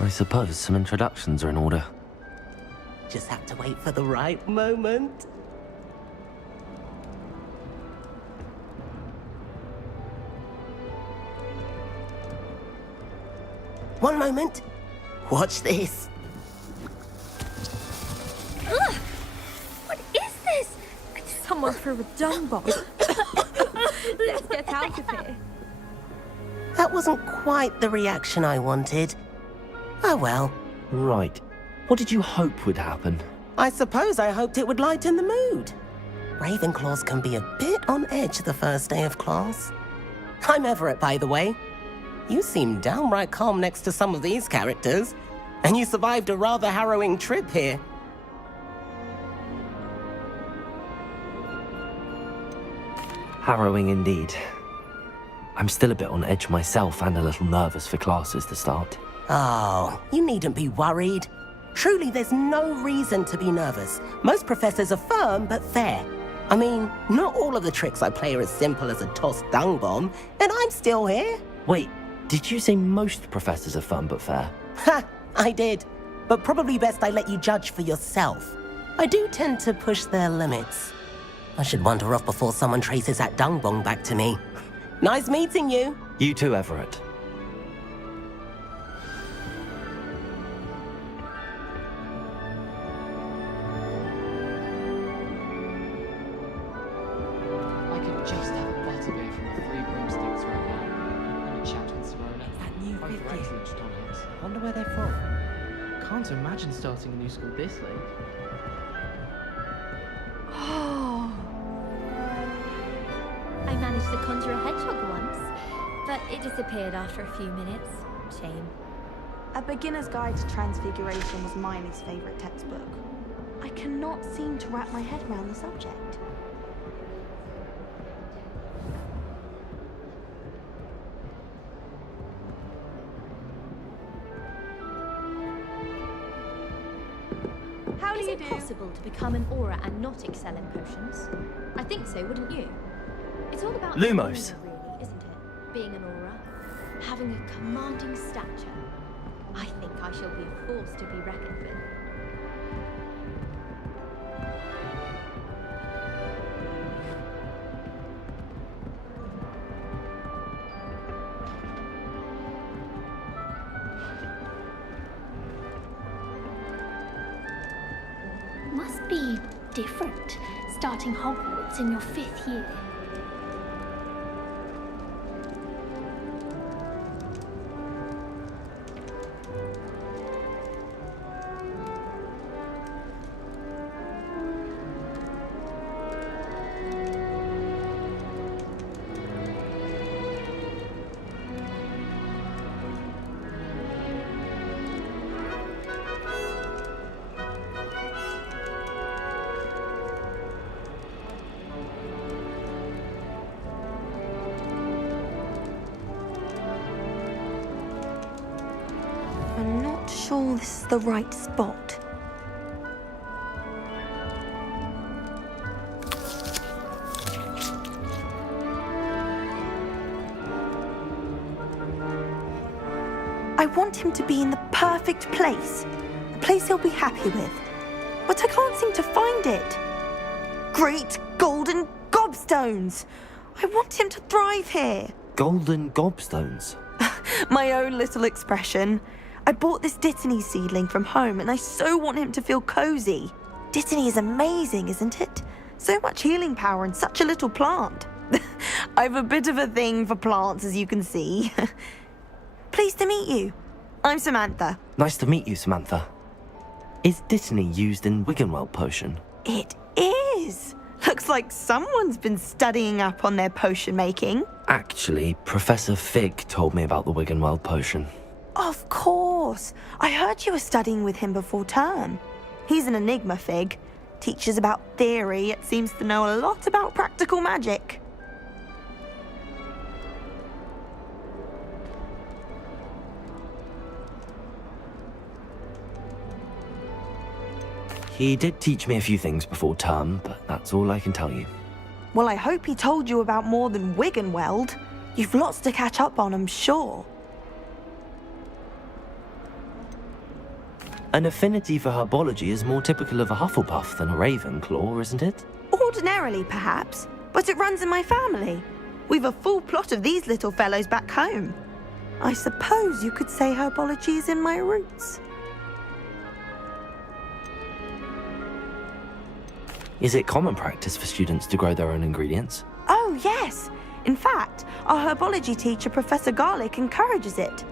I suppose some introductions are in order. Just have to wait for the right moment. One moment. Watch this. Ugh! What is this? Someone threw a dung bomb. Let's get out of here. That wasn't quite the reaction I wanted. Oh well. Right. What did you hope would happen? I suppose I hoped it would lighten the mood. Ravenclaws can be a bit on edge the first day of class. I'm Everett, by the way. You seem downright calm next to some of these characters, and you survived a rather harrowing trip here. Harrowing indeed. I'm still a bit on edge myself and a little nervous for classes to start. Oh, you needn't be worried. Truly, there's no reason to be nervous. Most professors are firm but fair. I mean, not all of the tricks I play are as simple as a tossed dung bomb, and I'm still here. Wait, did you say most professors are fun but fair? Ha, I did. But probably best I let you judge for yourself. I do tend to push their limits. I should wander off before someone traces that dung bomb back to me. Nice meeting you. You too, Everett. I could just have a butterbeer from the Three Broomsticks right now. And a chat with Simona. That new Both are video. excellent tonics. I wonder where they're from. Can't imagine starting a new school this late. Oh. I managed to conjure a hedgehog once, but it disappeared after a few minutes. Shame. A Beginner's Guide to Transfiguration was Miley's favourite textbook. I cannot seem to wrap my head around the subject. How do Is you it do? possible to become an aura and not excel in potions? I think so, wouldn't you? It's all about Lumos. aura, really, isn't it? Being an aura, having a commanding stature. I think I shall be a force to be reckoned with. Must be different, starting Hogwarts in your 5th year. I'm not sure this is the right spot. I want him to be in the perfect place. A place he'll be happy with. But I can't seem to find it. Great golden gobstones! I want him to thrive here. Golden gobstones. My own little expression. I bought this Dittany seedling from home and I so want him to feel cozy. Dittany is amazing, isn't it? So much healing power in such a little plant. I've a bit of a thing for plants, as you can see. Pleased to meet you. I'm Samantha. Nice to meet you, Samantha. Is Dittany used in Wiggenweld potion? It is. Looks like someone's been studying up on their potion making. Actually, Professor Fig told me about the Wiggenweld potion. Of course. I heard you were studying with him before term. He's an enigma, Fig. Teaches about theory, yet seems to know a lot about practical magic. He did teach me a few things before term, but that's all I can tell you. Well, I hope he told you about more than Wiggenweld. You've lots to catch up on, I'm sure. An affinity for herbology is more typical of a Hufflepuff than a Ravenclaw, isn't it? Ordinarily, perhaps, but it runs in my family. We've a full plot of these little fellows back home. I suppose you could say herbology is in my roots. Is it common practice for students to grow their own ingredients? Oh, yes. In fact, our herbology teacher, Professor Garlick, encourages it.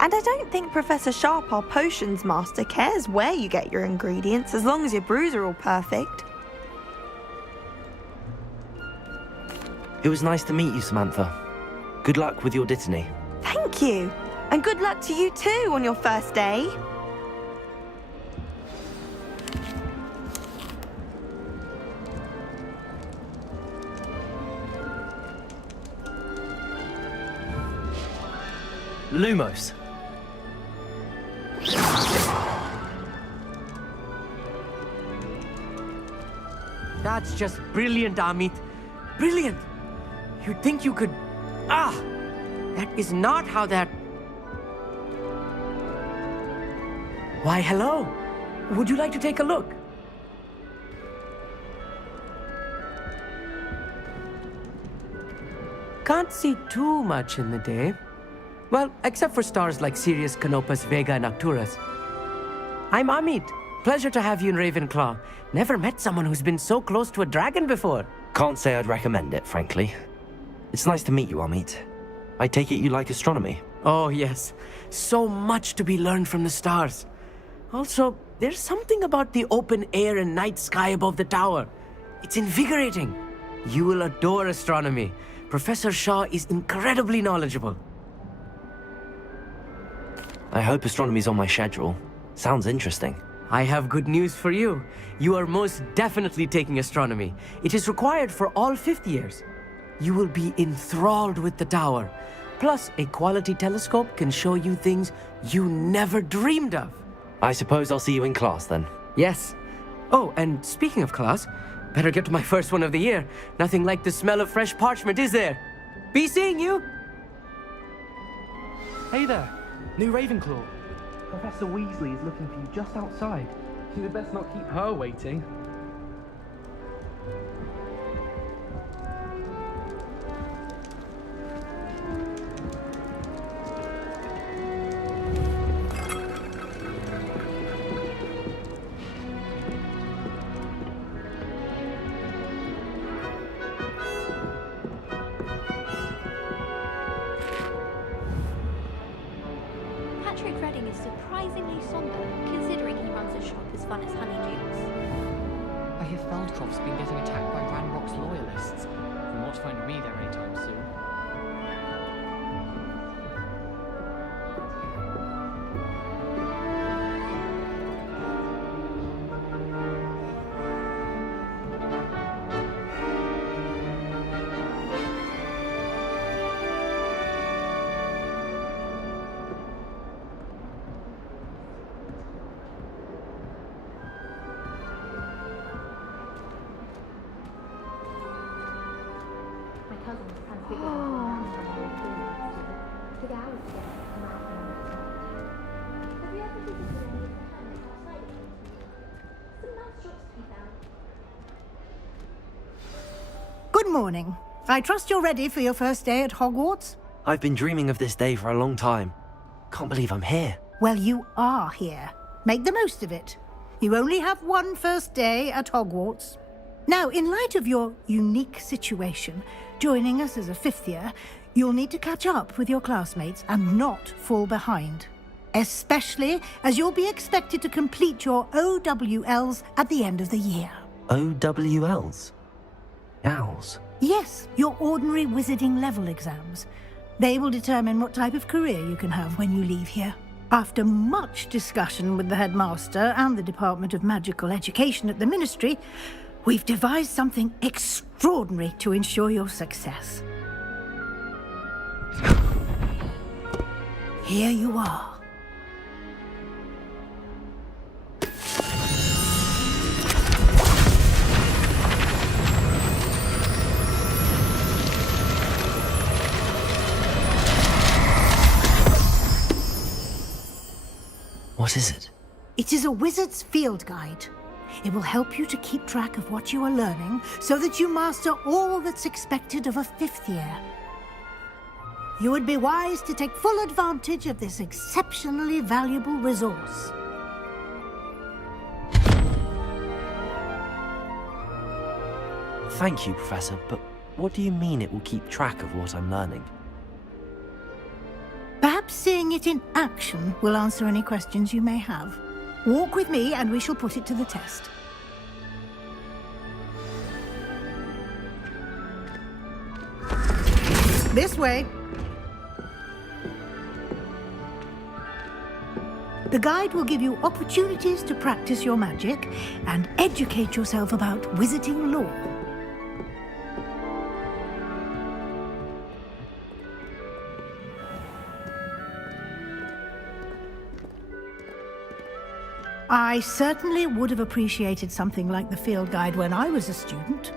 And I don't think Professor Sharp, our potions master, cares where you get your ingredients as long as your brews are all perfect. It was nice to meet you, Samantha. Good luck with your dittany. Thank you. And good luck to you too on your first day. Lumos. That's just brilliant, Amit. Brilliant! You'd think you could... Ah! That is not how that... Why, hello. Would you like to take a look? Can't see too much in the day. Well, except for stars like Sirius, Canopus, Vega, and Arcturus. I'm Amit. Pleasure to have you in Ravenclaw. Never met someone who's been so close to a dragon before. Can't say I'd recommend it, frankly. It's nice to meet you, Amit. I take it you like astronomy. Oh, yes. So much to be learned from the stars. Also, there's something about the open air and night sky above the tower. It's invigorating. You will adore astronomy. Professor Shaw is incredibly knowledgeable. I hope astronomy's on my schedule. Sounds interesting. I have good news for you. You are most definitely taking astronomy. It is required for all fifth years. You will be enthralled with the tower. Plus, a quality telescope can show you things you never dreamed of. I suppose I'll see you in class then. Yes. Oh, and speaking of class, better get to my first one of the year. Nothing like the smell of fresh parchment, is there? Be seeing you! Hey there, new Ravenclaw. Professor Weasley is looking for you just outside. You'd best not keep her waiting. Patrick Redding is surprisingly somber, considering he runs a shop as fun as Honeydukes. I hear Feldcroft's been getting attacked by Ranrock's loyalists. You'll not find me there anytime soon. My cousin was transfigured into a man from our old to the hours ago. Have you ever visited any of the hermits outside of Kingston? Some nice shops to be found. Good morning. I trust you're ready for your first day at Hogwarts? I've been dreaming of this day for a long time. Can't believe I'm here. Well, you are here. Make the most of it. You only have one first day at Hogwarts. Now, in light of your unique situation, joining us as a fifth year, you'll need to catch up with your classmates and not fall behind. Especially as you'll be expected to complete your OWLs at the end of the year. OWLs? Owls? Yes, your ordinary wizarding level exams. They will determine what type of career you can have when you leave here. After much discussion with the headmaster and the Department of Magical Education at the Ministry, we've devised something extraordinary to ensure your success. Here you are. What is it? It is a wizard's field guide. It will help you to keep track of what you are learning so that you master all that's expected of a 5th year. You would be wise to take full advantage of this exceptionally valuable resource. Thank you, Professor, but what do you mean it will keep track of what I'm learning? Perhaps seeing it in action will answer any questions you may have. Walk with me and we shall put it to the test. This way. The guide will give you opportunities to practice your magic and educate yourself about wizarding lore. I certainly would have appreciated something like the field guide when I was a student.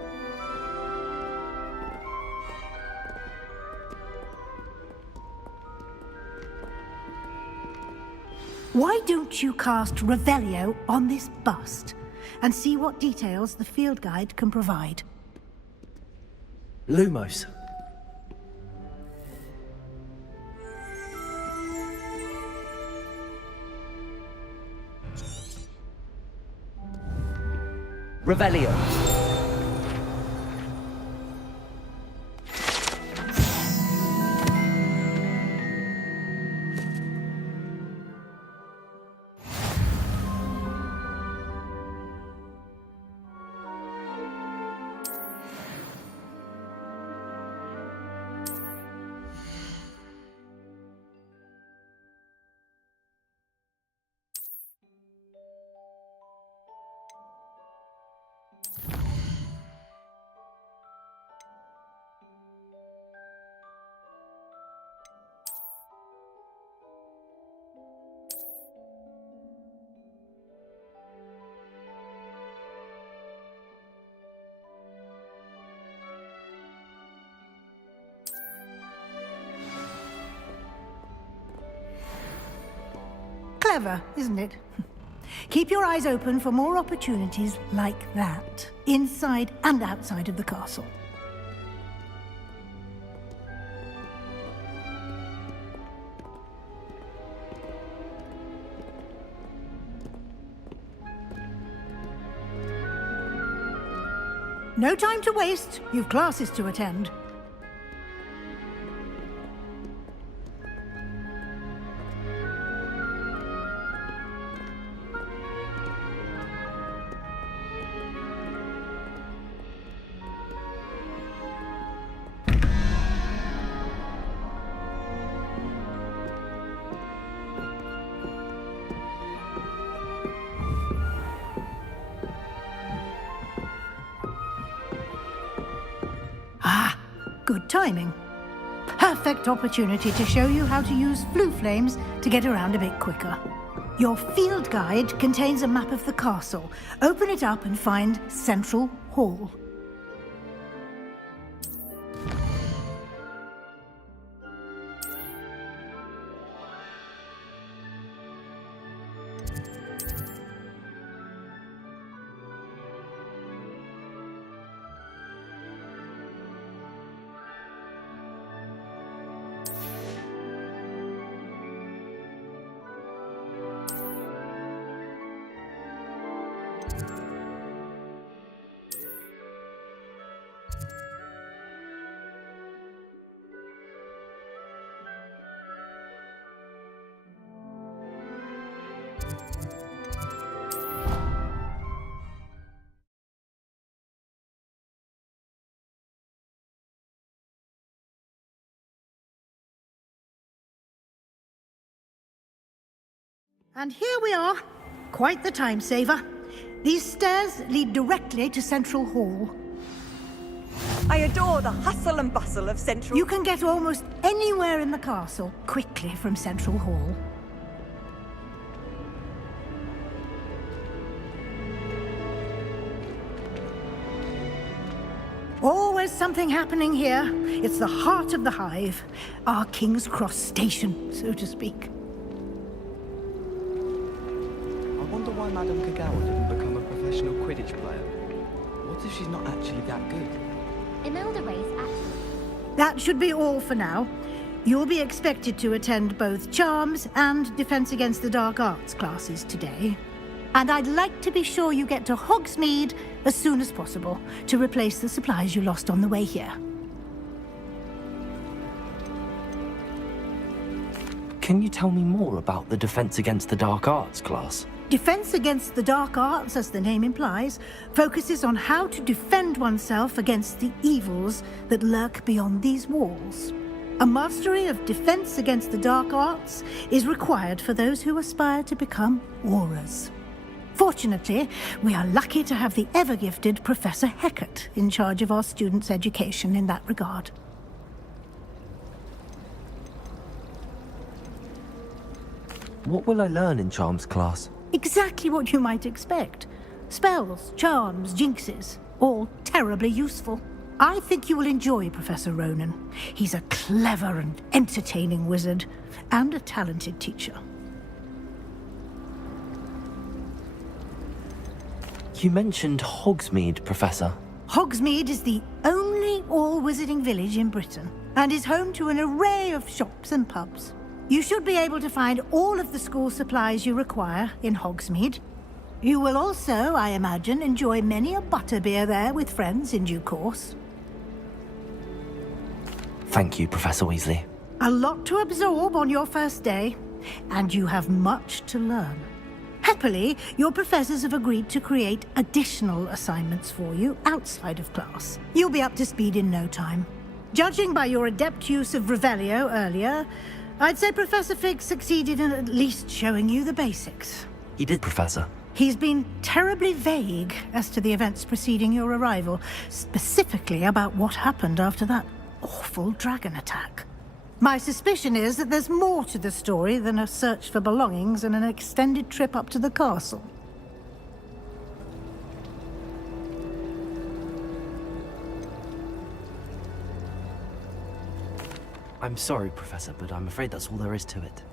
Why don't you cast Revelio on this bust and see what details the field guide can provide? Lumos. Revelio. Clever, isn't it? Keep your eyes open for more opportunities like that, inside and outside of the castle. No time to waste. You've classes to attend. Good timing. Perfect opportunity to show you how to use flue flames to get around a bit quicker. Your field guide contains a map of the castle. Open it up and find Central Hall. And here we are. Quite the time saver. These stairs lead directly to Central Hall. I adore the hustle and bustle of Central. You can get almost anywhere in the castle quickly from Central Hall. Always something happening here. It's the heart of the hive. Our King's Cross station, so to speak. I why Madame Kagawa didn't become a professional Quidditch player. What if she's not actually that good? Imelda Ray's actually... That should be all for now. You'll be expected to attend both Charms and Defense Against the Dark Arts classes today. And I'd like to be sure you get to Hogsmeade as soon as possible to replace the supplies you lost on the way here. Can you tell me more about the Defense Against the Dark Arts class? Defense Against the Dark Arts, as the name implies, focuses on how to defend oneself against the evils that lurk beyond these walls. A mastery of Defense Against the Dark Arts is required for those who aspire to become Aurors. Fortunately, we are lucky to have the ever-gifted Professor Hecat in charge of our students' education in that regard. What will I learn in Charms class? Exactly what you might expect. Spells, charms, jinxes, all terribly useful. I think you will enjoy Professor Ronan. He's a clever and entertaining wizard, and a talented teacher. You mentioned Hogsmeade, Professor. Hogsmeade is the only all-wizarding village in Britain, and is home to an array of shops and pubs. You should be able to find all of the school supplies you require in Hogsmeade. You will also, I imagine, enjoy many a butterbeer there with friends in due course. Thank you, Professor Weasley. A lot to absorb on your first day, and you have much to learn. Happily, your professors have agreed to create additional assignments for you outside of class. You'll be up to speed in no time. Judging by your adept use of Revelio earlier, I'd say Professor Fig succeeded in at least showing you the basics. He did, Professor. He's been terribly vague as to the events preceding your arrival, specifically about what happened after that awful dragon attack. My suspicion is that there's more to the story than a search for belongings and an extended trip up to the castle. I'm sorry, Professor, but I'm afraid that's all there is to it.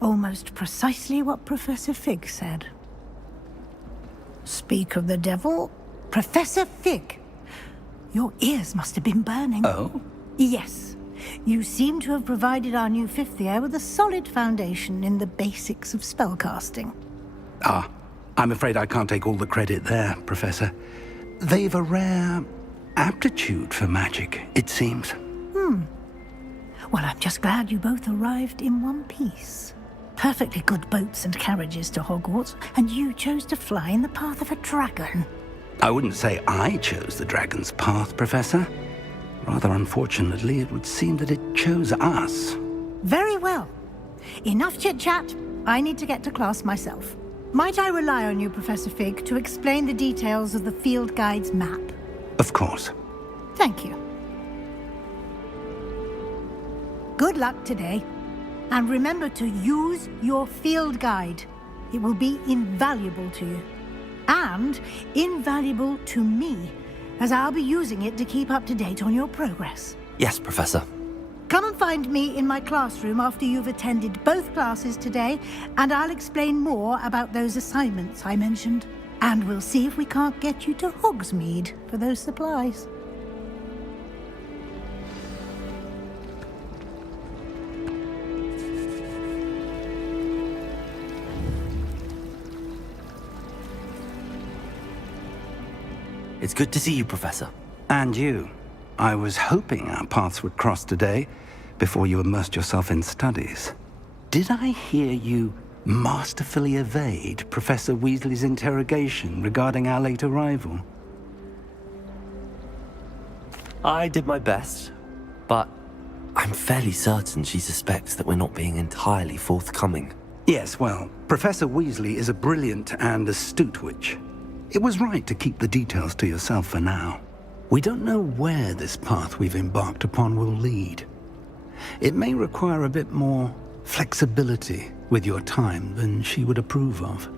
Almost precisely what Professor Fig said. Speak of the devil, Professor Fig. Your ears must have been burning. Oh? Yes. You seem to have provided our new fifth year with a solid foundation in the basics of spellcasting. Ah, I'm afraid I can't take all the credit there, Professor. They've a rare aptitude for magic, it seems. Well, I'm just glad you both arrived in one piece. Perfectly good boats and carriages to Hogwarts, and you chose to fly in the path of a dragon. I wouldn't say I chose the dragon's path, Professor. Rather unfortunately, it would seem that it chose us. Very well. Enough chit-chat. I need to get to class myself. Might I rely on you, Professor Fig, to explain the details of the field guide's map? Of course. Thank you. Good luck today. And remember to use your field guide. It will be invaluable to you. And invaluable to me, as I'll be using it to keep up to date on your progress. Yes, Professor. Come and find me in my classroom after you've attended both classes today, and I'll explain more about those assignments I mentioned. And we'll see if we can't get you to Hogsmeade for those supplies. It's good to see you, Professor. And you. I was hoping our paths would cross today, before you immersed yourself in studies. Did I hear you masterfully evade Professor Weasley's interrogation regarding our late arrival? I did my best, but I'm fairly certain she suspects that we're not being entirely forthcoming. Yes, well, Professor Weasley is a brilliant and astute witch. It was right to keep the details to yourself for now. We don't know where this path we've embarked upon will lead. It may require a bit more flexibility with your time than she would approve of.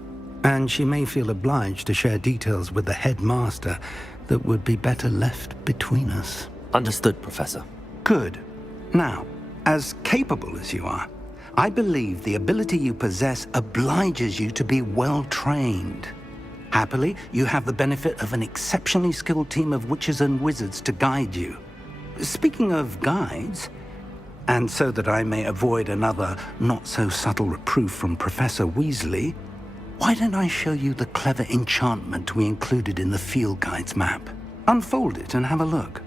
And she may feel obliged to share details with the headmaster that would be better left between us. Understood, Professor. Good. Now, as capable as you are, I believe the ability you possess obliges you to be well trained. Happily, you have the benefit of an exceptionally skilled team of witches and wizards to guide you. Speaking of guides, and so that I may avoid another not-so-subtle reproof from Professor Weasley, why don't I show you the clever enchantment we included in the field guide's map? Unfold it and have a look.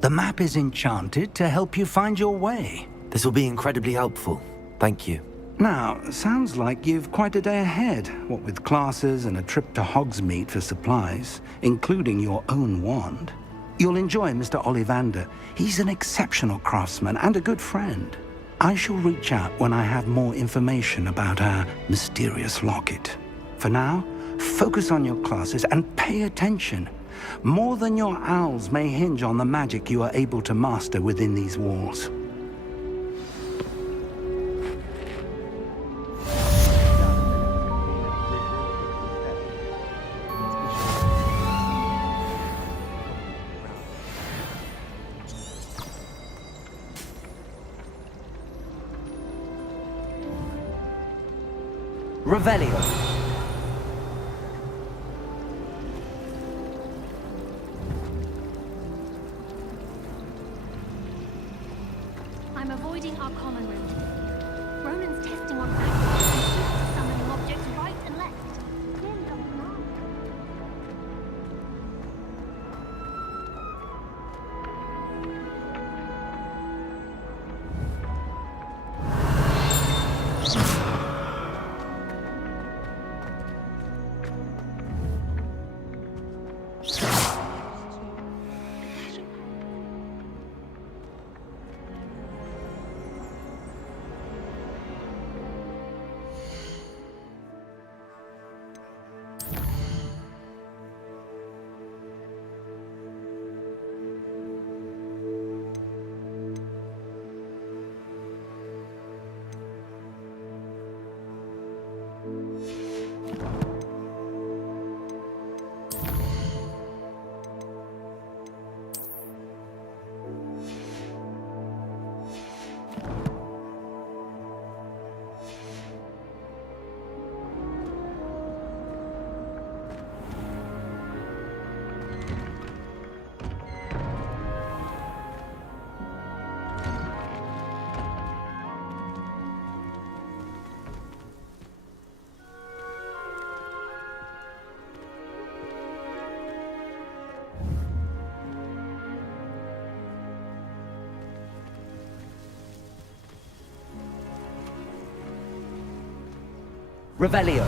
The map is enchanted to help you find your way. This will be incredibly helpful. Thank you. Now, sounds like you've quite a day ahead, what with classes and a trip to Hogsmeade for supplies, including your own wand. You'll enjoy Mr. Ollivander. He's an exceptional craftsman and a good friend. I shall reach out when I have more information about our mysterious locket. For now, focus on your classes and pay attention. More than your owls may hinge on the magic you are able to master within these walls. Revelio. I'm avoiding our common room. Ronan's testing on factors, summoning objects right and left. Clearly doesn't know. Revelio.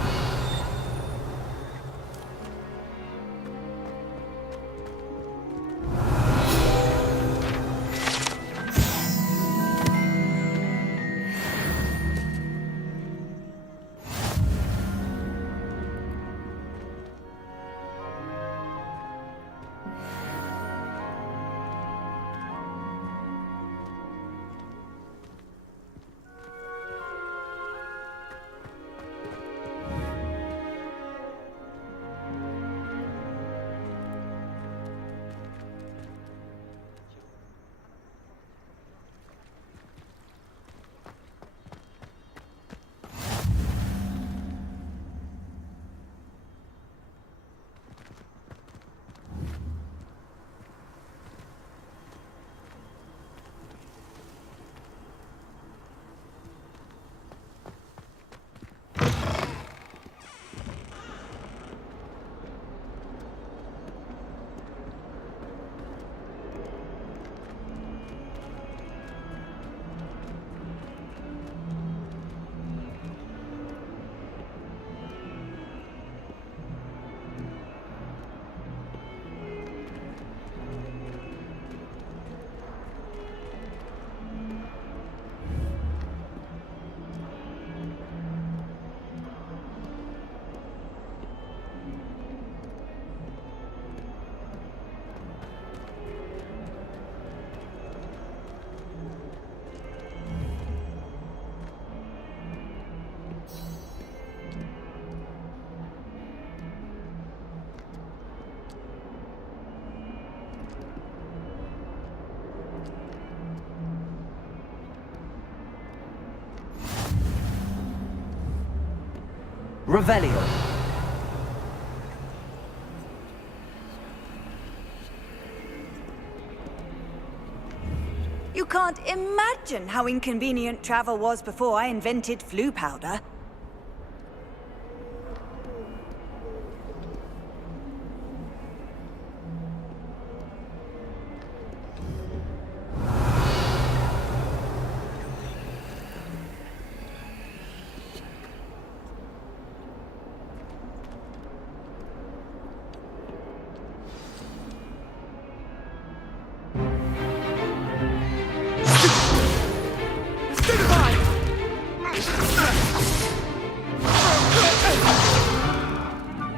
Revelio. You can't imagine how inconvenient travel was before I invented flu powder.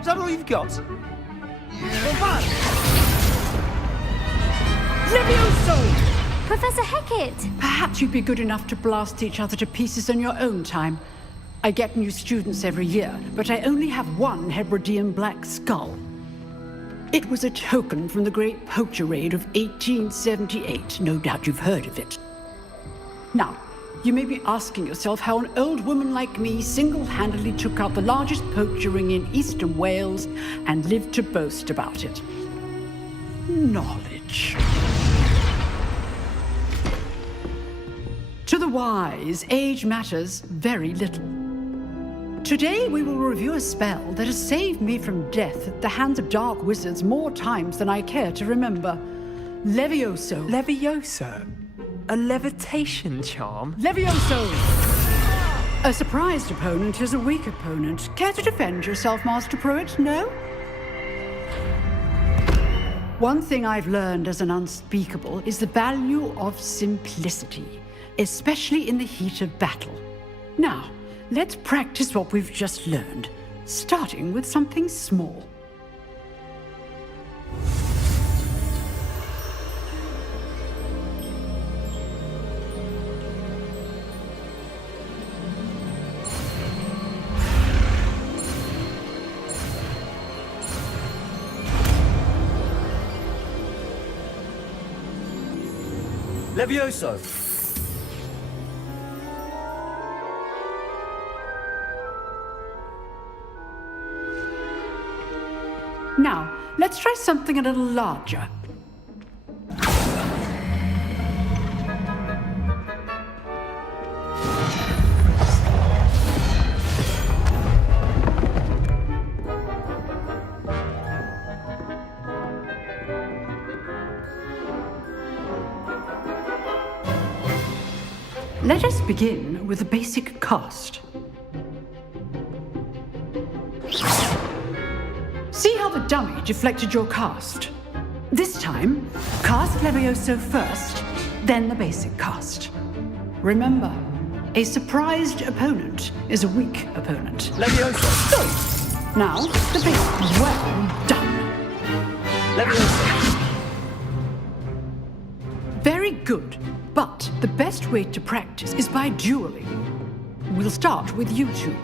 Is that all you've got? Levioso! Professor Hecat! Perhaps you'd be good enough to blast each other to pieces in your own time. I get new students every year, but I only have one Hebridean black skull. It was a token from the Great Poacher Raid of 1878. No doubt you've heard of it. Now, you may be asking yourself how an old woman like me single-handedly took out the largest poacher ring in eastern Wales and lived to boast about it. Knowledge. To the wise, age matters very little. Today we will review a spell that has saved me from death at the hands of dark wizards more times than I care to remember. Levioso. Levioso? A levitation charm? Levioso! A surprised opponent is a weak opponent. Care to defend yourself, Master Pruitt? No? One thing I've learned as an unspeakable is the value of simplicity, especially in the heat of battle. Now, let's practice what we've just learned, starting with something small. Levioso. Now, let's try something a little larger. Let us begin with a basic cast. See how the dummy deflected your cast? This time, cast Levioso first, then the basic cast. Remember, a surprised opponent is a weak opponent. Levioso. So, now, the basic. Well done. Levioso. Very good, but the best way to practice is by dueling. We'll start with you two.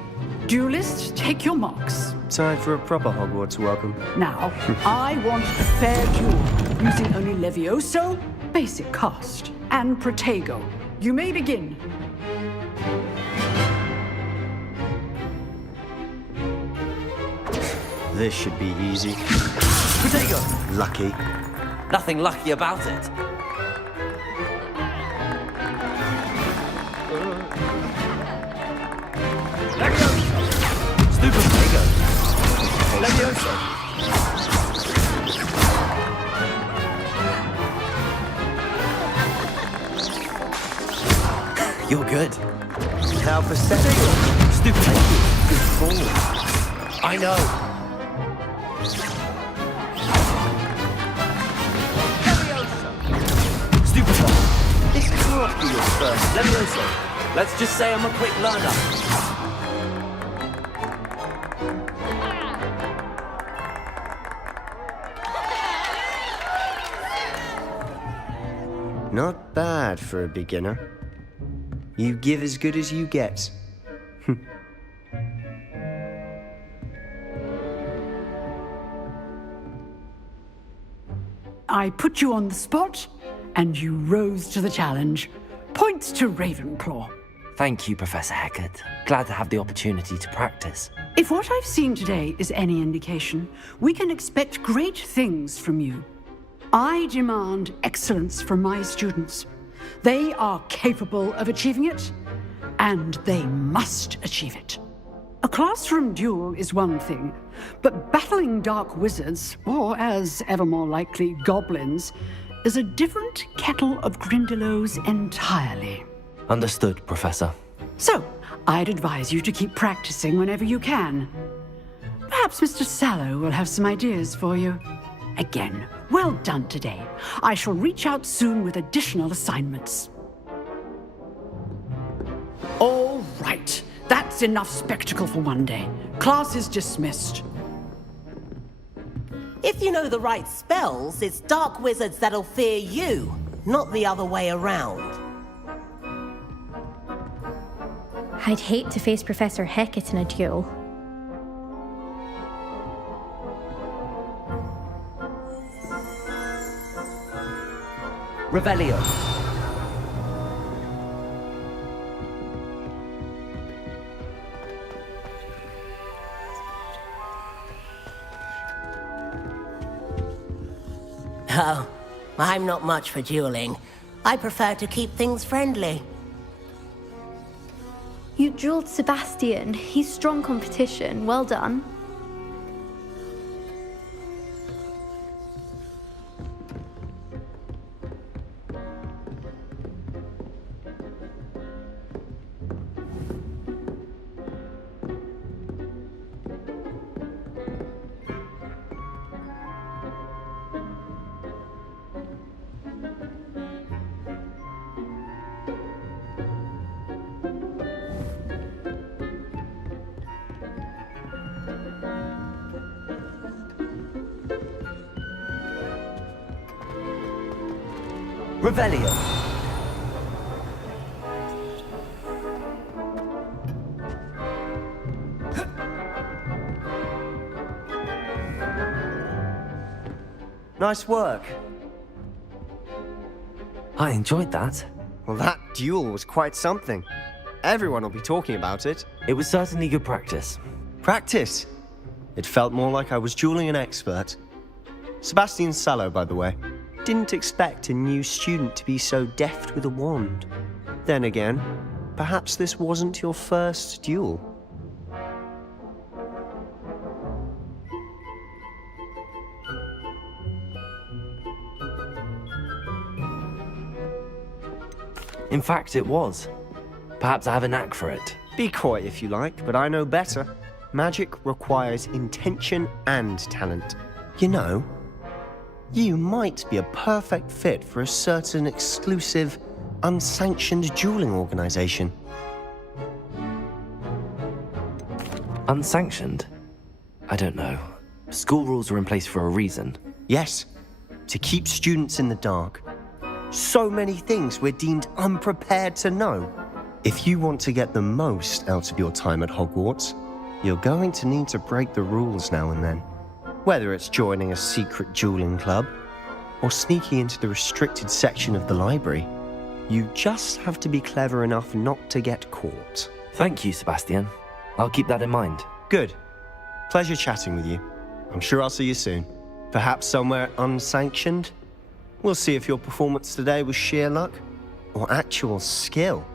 Duelists, take your marks. Time for a proper Hogwarts welcome. Now, I want a fair duel, using only Levioso, basic cast, and Protego. You may begin. This should be easy. Protego. Lucky. Nothing lucky about it. Stupid Protego. Levioso. You're good. How pathetic. Stupid Protego. Good ball. I know. Stupid ball. This can't be your first. Levioso. Let's just say I'm a quick learner. Not bad for a beginner. You give as good as you get. I put you on the spot, and you rose to the challenge. Points to Ravenclaw. Thank you, Professor Hecat. Glad to have the opportunity to practice. If what I've seen today is any indication, we can expect great things from you. I demand excellence from my students. They are capable of achieving it, and they must achieve it. A classroom duel is one thing, but battling dark wizards, or as ever more likely, goblins, is a different kettle of Grindylows entirely. Understood, Professor. So, I'd advise you to keep practicing whenever you can. Perhaps Mr. Sallow will have some ideas for you. Again, well done today. I shall reach out soon with additional assignments. All right. That's enough spectacle for one day. Class is dismissed. If you know the right spells, it's dark wizards that'll fear you, not the other way around. I'd hate to face Professor Hecat in a duel. Revelio. Oh, I'm not much for dueling. I prefer to keep things friendly. You dueled Sebastian. He's strong competition. Well done. Revelio. Nice work. I enjoyed that. Well, that duel was quite something. Everyone will be talking about it. It was certainly good practice. Practice? It felt more like I was dueling an expert. Sebastian Sallow, by the way. Didn't expect a new student to be so deft with a wand. Then again, perhaps this wasn't your first duel. In fact, it was. Perhaps I have a knack for it. Be coy if you like, but I know better. Magic requires intention and talent. You know, you might be a perfect fit for a certain exclusive, unsanctioned dueling organization. Unsanctioned? I don't know. School rules are in place for a reason. Yes, to keep students in the dark. So many things we're deemed unprepared to know. If you want to get the most out of your time at Hogwarts, you're going to need to break the rules now and then. Whether it's joining a secret dueling club or sneaking into the restricted section of the library, you just have to be clever enough not to get caught. Thank you, Sebastian. I'll keep that in mind. Good. Pleasure chatting with you. I'm sure I'll see you soon. Perhaps somewhere unsanctioned? We'll see if your performance today was sheer luck or actual skill.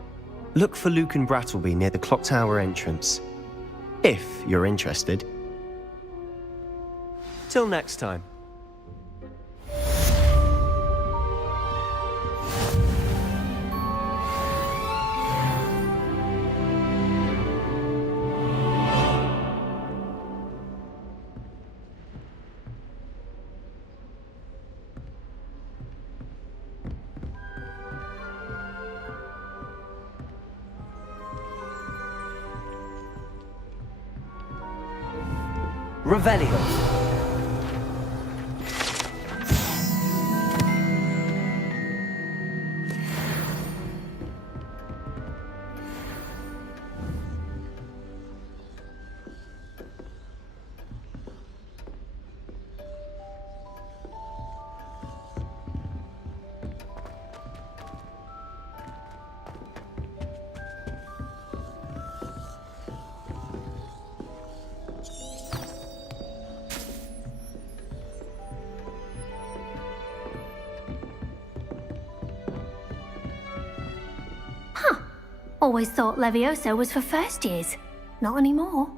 Look for Luke and Brattleby near the clock tower entrance, if you're interested. Till next time. Revelio. Always thought Levioso was for first years. Not anymore.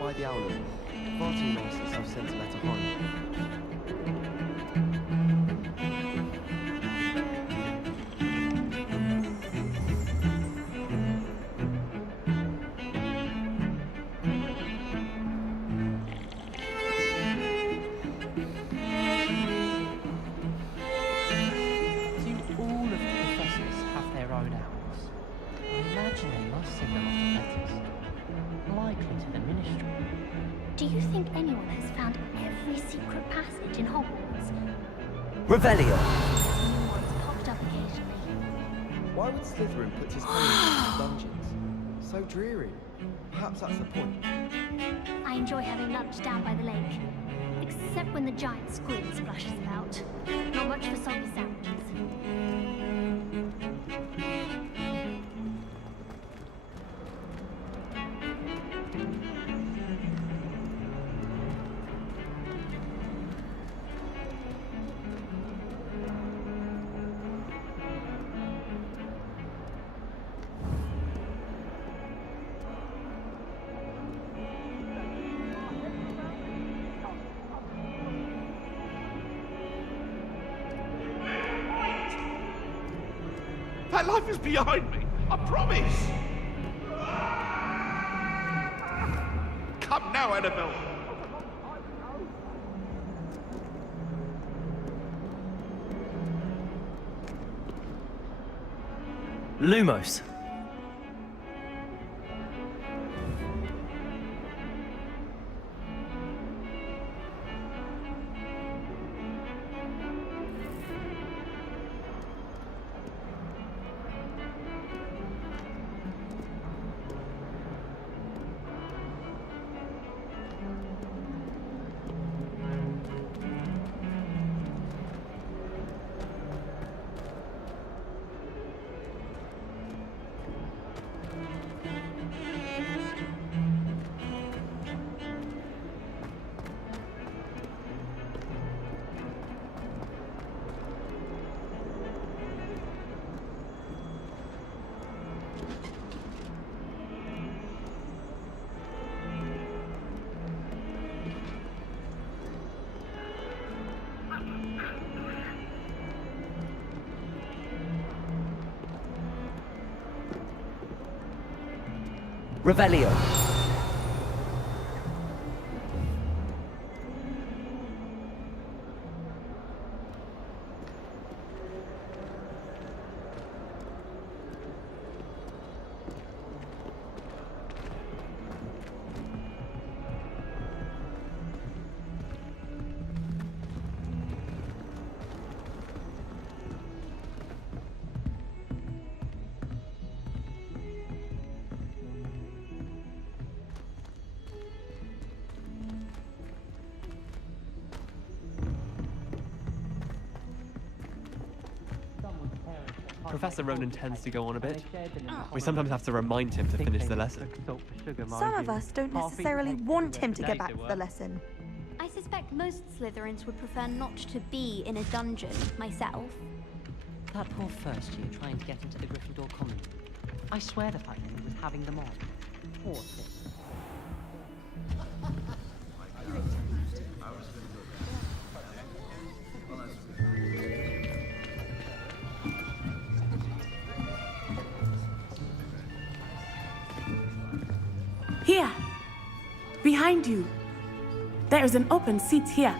By the owl. Far too long since I've sent a letter home. Do all of the professors have their own owls? I imagine they must send them off letters. Likely to the ministry. Do you think anyone has found every secret passage in Hogwarts? Revelio. New ones popped up occasionally. Why would Slytherin put his homies in dungeons? So dreary. Perhaps that's the point. I enjoy having lunch down by the lake. Except when the giant squid splashes about. Not much for soggy sandwiches. That life is behind me, I promise! Come now, Annabelle! Lumos. Revelio. Professor Ronan tends to go on a bit. We sometimes have to remind him to finish the lesson. Some of us don't necessarily want him to get back to the lesson. I suspect most Slytherins would prefer not to be in a dungeon, myself. That poor first year trying to get into the Gryffindor common room. I swear the fact that he was having them on. Poor thing. behind you. There's an open seat here.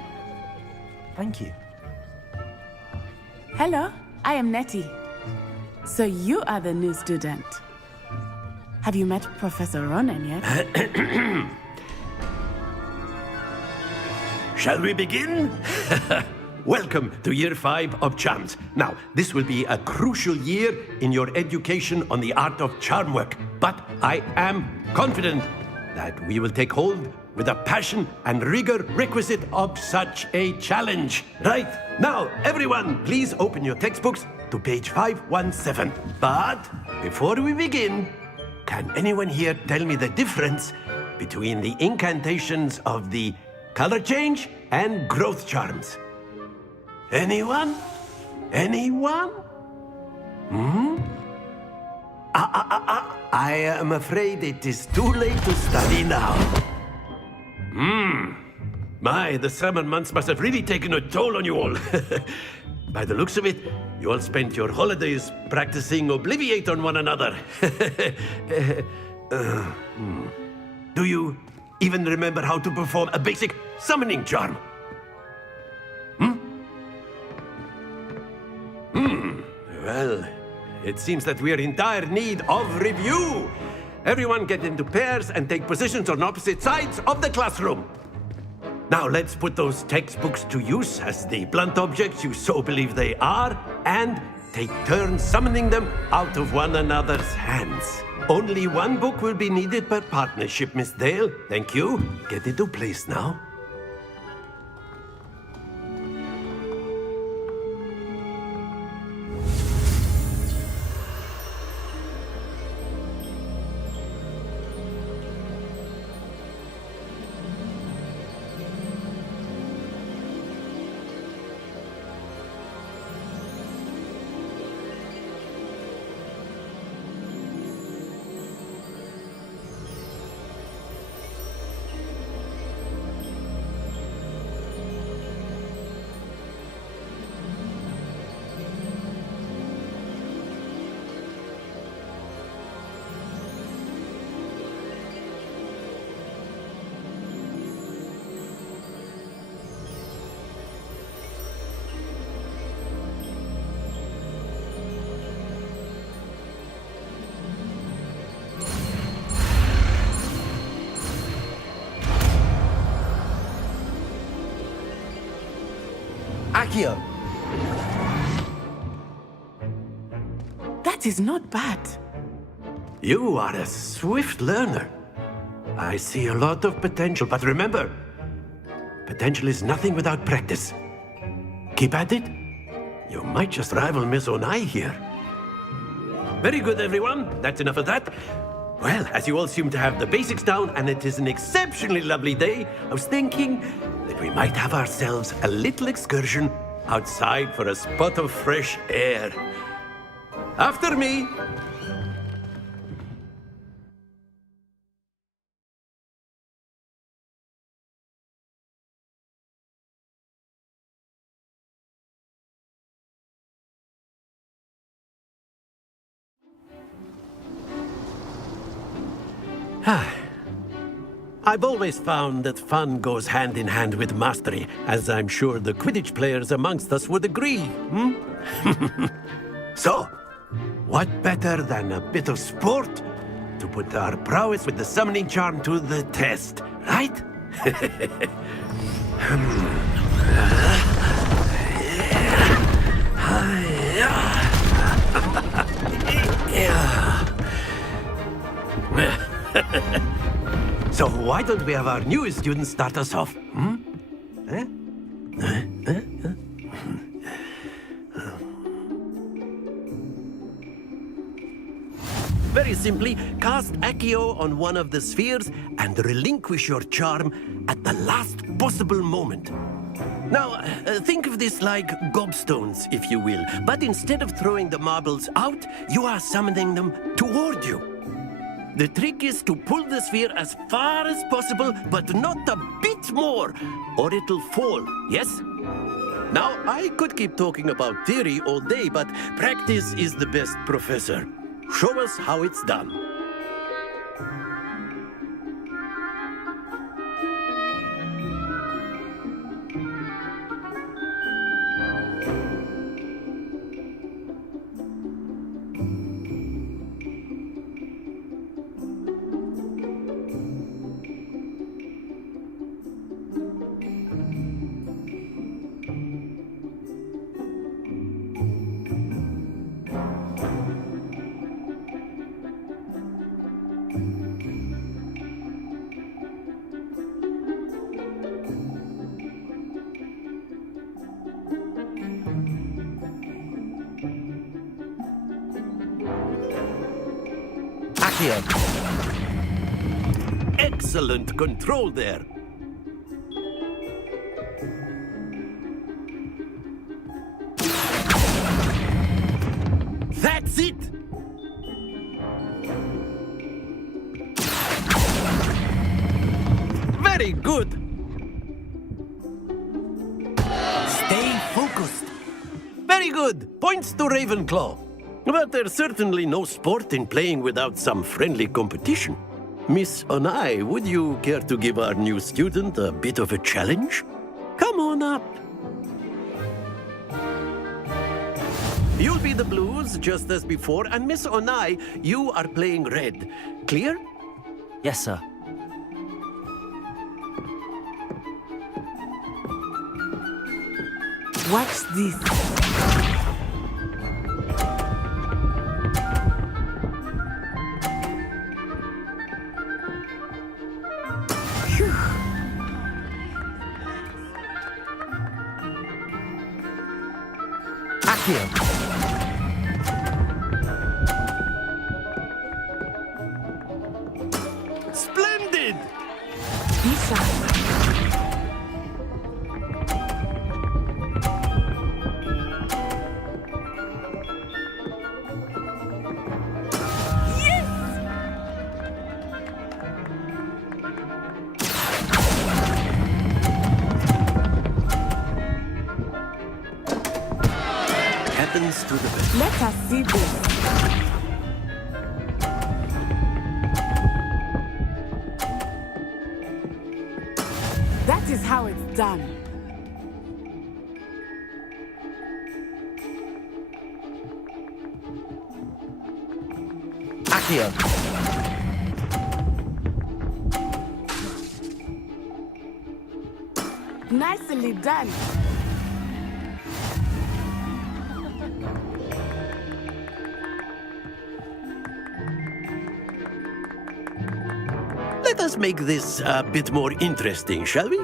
Thank you. Hello, I am Nettie. So you are the new student. Have you met Professor Ronan yet? Shall we begin? Welcome to Year 5 of Charms. Now, this will be a crucial year in your education on the art of charm work, but I am confident that we will take hold with the passion and rigor requisite of such a challenge. Right, now, everyone, please open your textbooks to page 517. But before we begin, can anyone here tell me the difference between the incantations of the color change and growth charms? Anyone? Anyone? I am afraid it is too late to study now. My, the summer months must have really taken a toll on you all. By the looks of it, you all spent your holidays practicing Obliviate on one another. Do you even remember how to perform a basic summoning charm? Well, it seems that we are in dire need of review. Everyone get into pairs and take positions on opposite sides of the classroom. Now let's put those textbooks to use as the blunt objects you so believe they are, and take turns summoning them out of one another's hands. Only one book will be needed per partnership, Miss Dale. Thank you. Get into place now. Accio! That is not bad. You are a swift learner. I see a lot of potential, but remember, potential is nothing without practice. Keep at it. You might just rival Miss Onai here. Very good, everyone. That's enough of that. Well, as you all seem to have the basics down, and it is an exceptionally lovely day, I was thinking that we might have ourselves a little excursion outside for a spot of fresh air. After me. I've always found that fun goes hand in hand with mastery, as I'm sure the Quidditch players amongst us would agree. So, what better than a bit of sport to put our prowess with the summoning charm to the test, right? So why don't we have our newest student start us off? Very simply, cast Accio on one of the spheres and relinquish your charm at the last possible moment. Now, think of this like gobstones, if you will, but instead of throwing the marbles out, you are summoning them toward you. The trick is to pull the sphere as far as possible, but not a bit more, or it'll fall, yes? Now, I could keep talking about theory all day, but practice is the best professor. Show us how it's done. Accio. Excellent control there. That's it! Very good! Stay focused. Very good! Points to Ravenclaw. But there's certainly no sport in playing without some friendly competition. Miss Onai, would you care to give our new student a bit of a challenge? Come on up. You'll be the blues, just as before, and Miss Onai, you are playing red. Clear? Yes, sir. Watch this. Accio. Splendid! Happens to the best. Let us see this. That is how it's done. Accio. Nicely done. Let us make this a bit more interesting, shall we?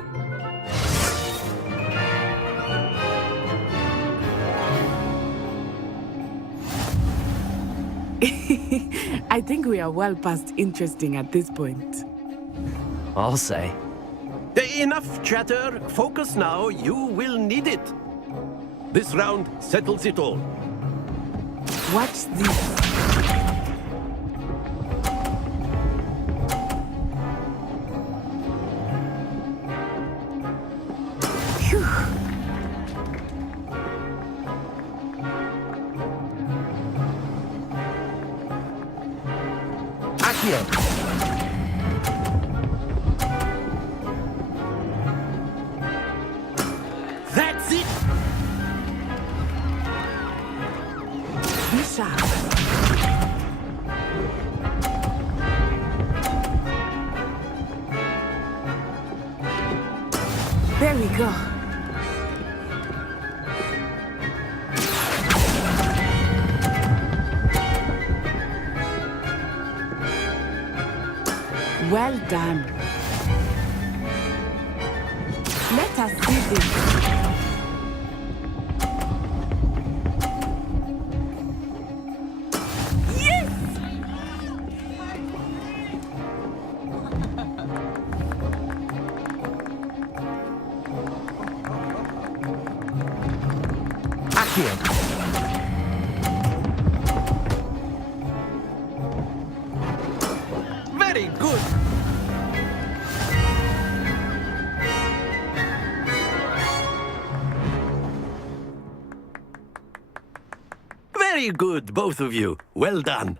I think we are well past interesting at this point. I'll say. Enough chatter. Focus now. You will need it. This round settles it all. Watch this. Accio. That's it! Be sharp. There we go. Well done. Let us see this. Accio. Very good! Very good, both of you. Well done.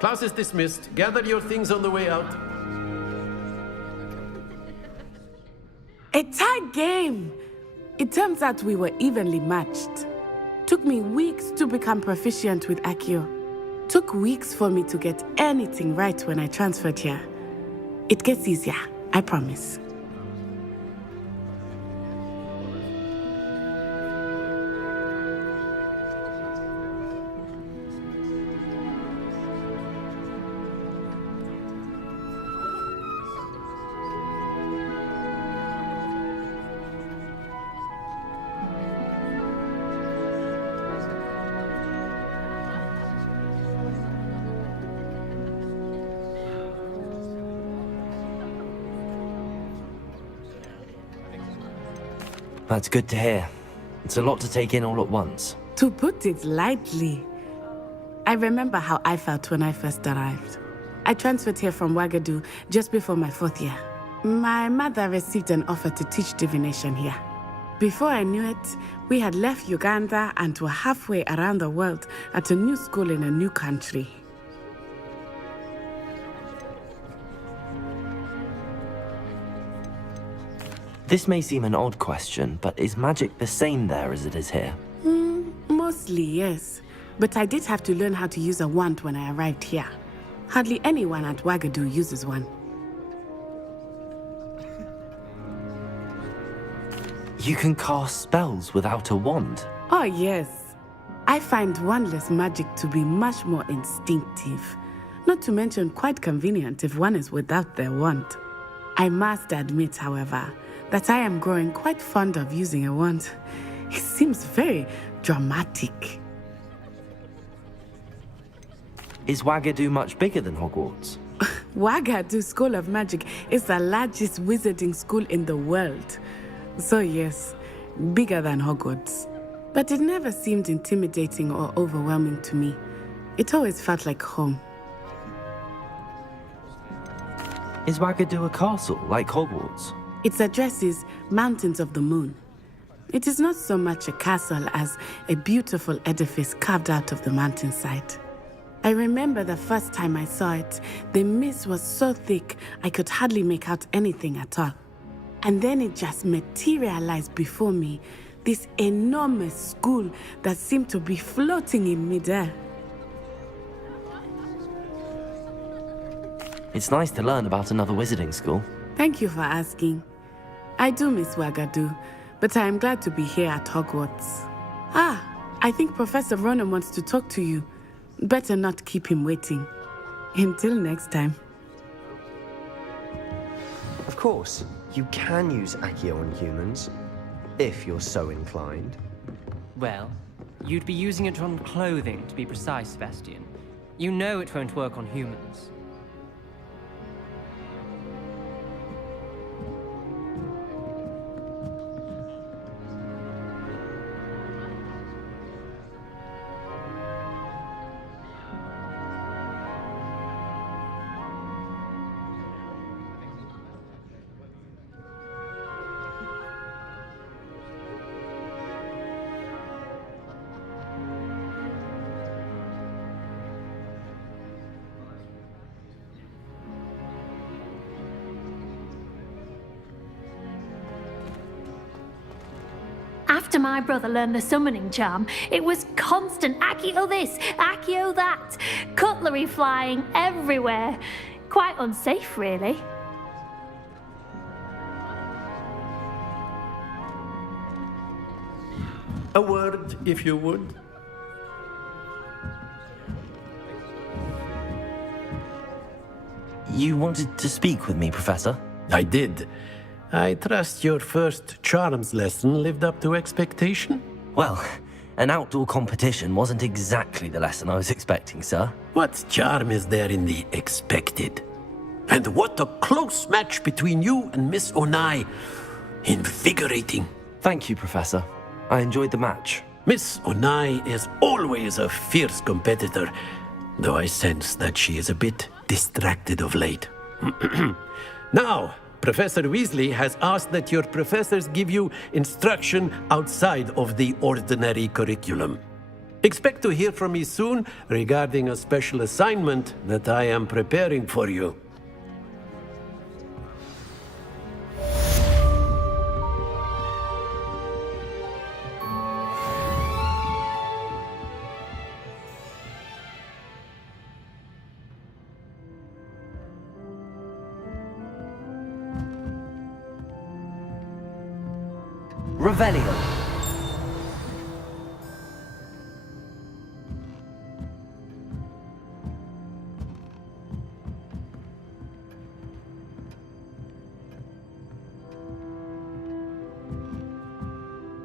Class is dismissed. Gather your things on the way out. A tight game. It turns out we were evenly matched. Took me weeks to become proficient with Accio. Took weeks for me to get anything right when I transferred here. It gets easier, I promise. That's good to hear. It's a lot to take in all at once. To put it lightly, I remember how I felt when I first arrived. I transferred here from Wagadu just before my 4th year. My mother received an offer to teach divination here. Before I knew it, we had left Uganda and were halfway around the world at a new school in a new country. This may seem an odd question, but is magic the same there as it is here? Mostly, yes. But I did have to learn how to use a wand when I arrived here. Hardly anyone at Wagadu uses one. You can cast spells without a wand? Oh, yes. I find wandless magic to be much more instinctive. Not to mention quite convenient if one is without their wand. I must admit, however, that I am growing quite fond of using a wand. It seems very dramatic. Is Wagadu much bigger than Hogwarts? Wagadu School of Magic is the largest wizarding school in the world. So yes, bigger than Hogwarts. But it never seemed intimidating or overwhelming to me. It always felt like home. Is Wagadu a castle, like Hogwarts? Its address is Mountains of the Moon. It is not so much a castle as a beautiful edifice carved out of the mountainside. I remember the first time I saw it, the mist was so thick I could hardly make out anything at all. And then it just materialized before me, this enormous school that seemed to be floating in midair. It's nice to learn about another wizarding school. Thank you for asking. I do miss Wagadu, but I am glad to be here at Hogwarts. I think Professor Ronan wants to talk to you. Better not keep him waiting. Until next time. Of course, you can use Accio on humans, if you're so inclined. Well, you'd be using it on clothing, to be precise, Sebastian. You know it won't work on humans. After my brother learned the summoning charm, it was constant Accio this, Accio that, cutlery flying everywhere. Quite unsafe, really. A word, if you would. You wanted to speak with me, Professor? I did. I trust your first charms lesson lived up to expectation? Well, an outdoor competition wasn't exactly the lesson I was expecting, sir. What charm is there in the expected? And what a close match between you and Miss Onai. Invigorating. Thank you, Professor. I enjoyed the match. Miss Onai is always a fierce competitor, though I sense that she is a bit distracted of late. Now, Professor Weasley has asked that your professors give you instruction outside of the ordinary curriculum. Expect to hear from me soon regarding a special assignment that I am preparing for you. Revelio.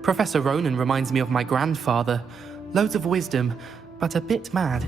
Professor Ronan reminds me of my grandfather. Loads of wisdom, but a bit mad.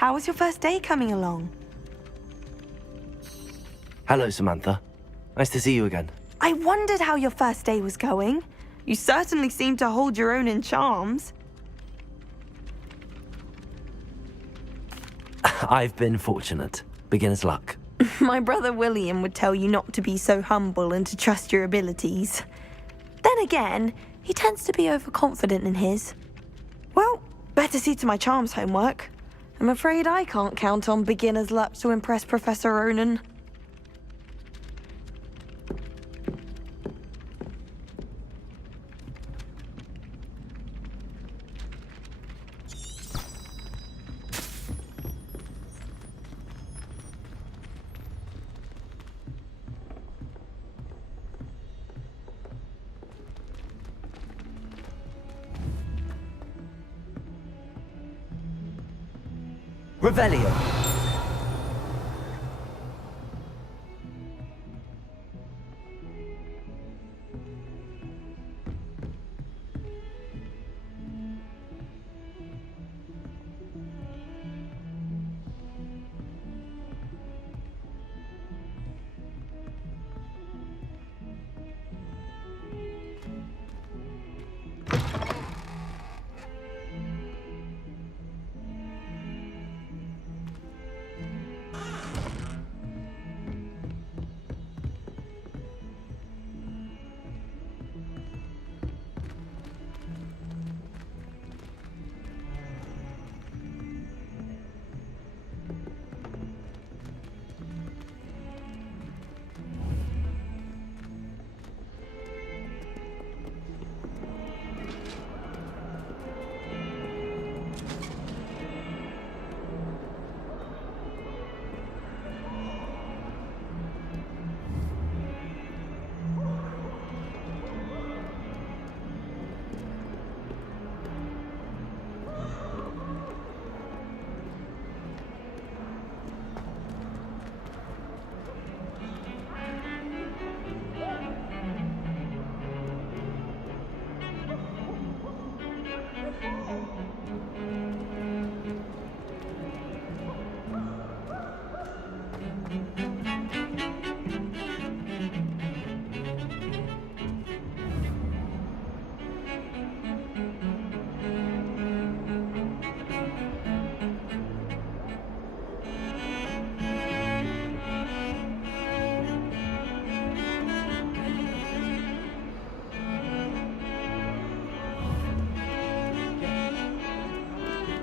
How was your first day coming along? Hello, Samantha. Nice to see you again. I wondered how your first day was going. You certainly seem to hold your own in charms. I've been fortunate. Beginner's luck. My brother William would tell you not to be so humble and to trust your abilities. Then again, he tends to be overconfident in his. Well, better see to my charms homework. I'm afraid I can't count on beginner's luck to impress Professor Ronan. Revelio.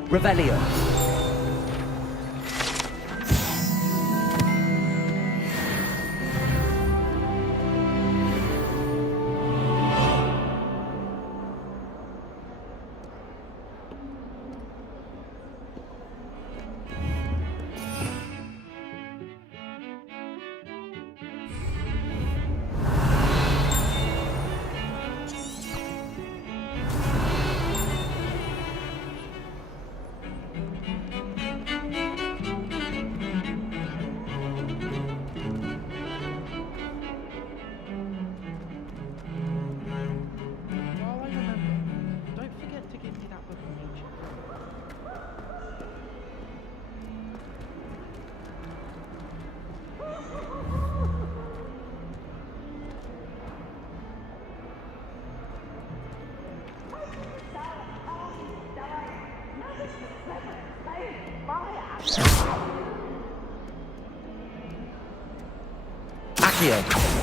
Revelio. Accio.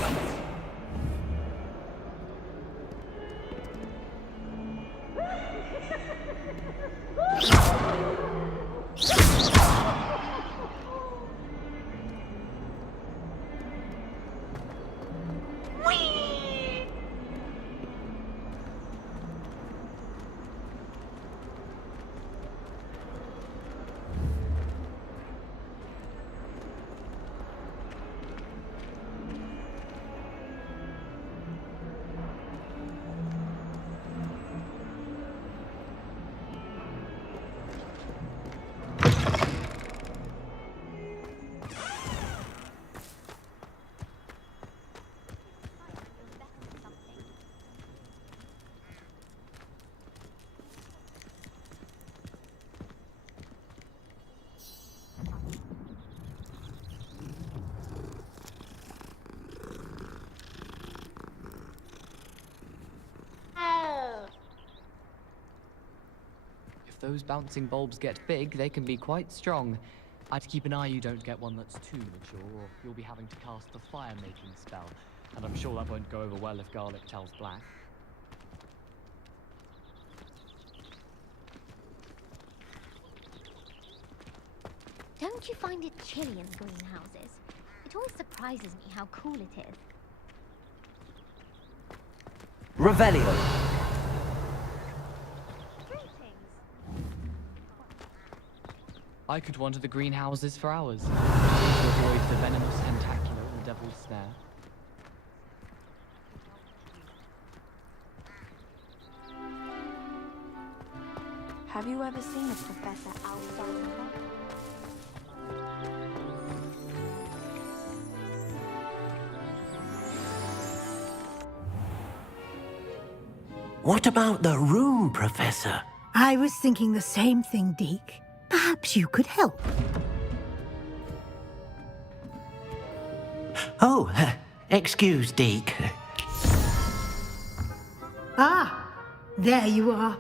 those bouncing bulbs get big, they can be quite strong. I'd keep an eye you don't get one that's too mature, or you'll be having to cast the fire-making spell. And I'm sure that won't go over well if garlic tells black. Don't you find it chilly in the greenhouses? It always surprises me how cool it is. Revelio. I could wander the greenhouses for hours, to avoid the venomous tentacular and devil's snare. Have you ever seen a professor outside of that? What about the room, Professor? I was thinking the same thing, Deke. Perhaps you could help. Oh, excuse, Deke. Ah, there you are.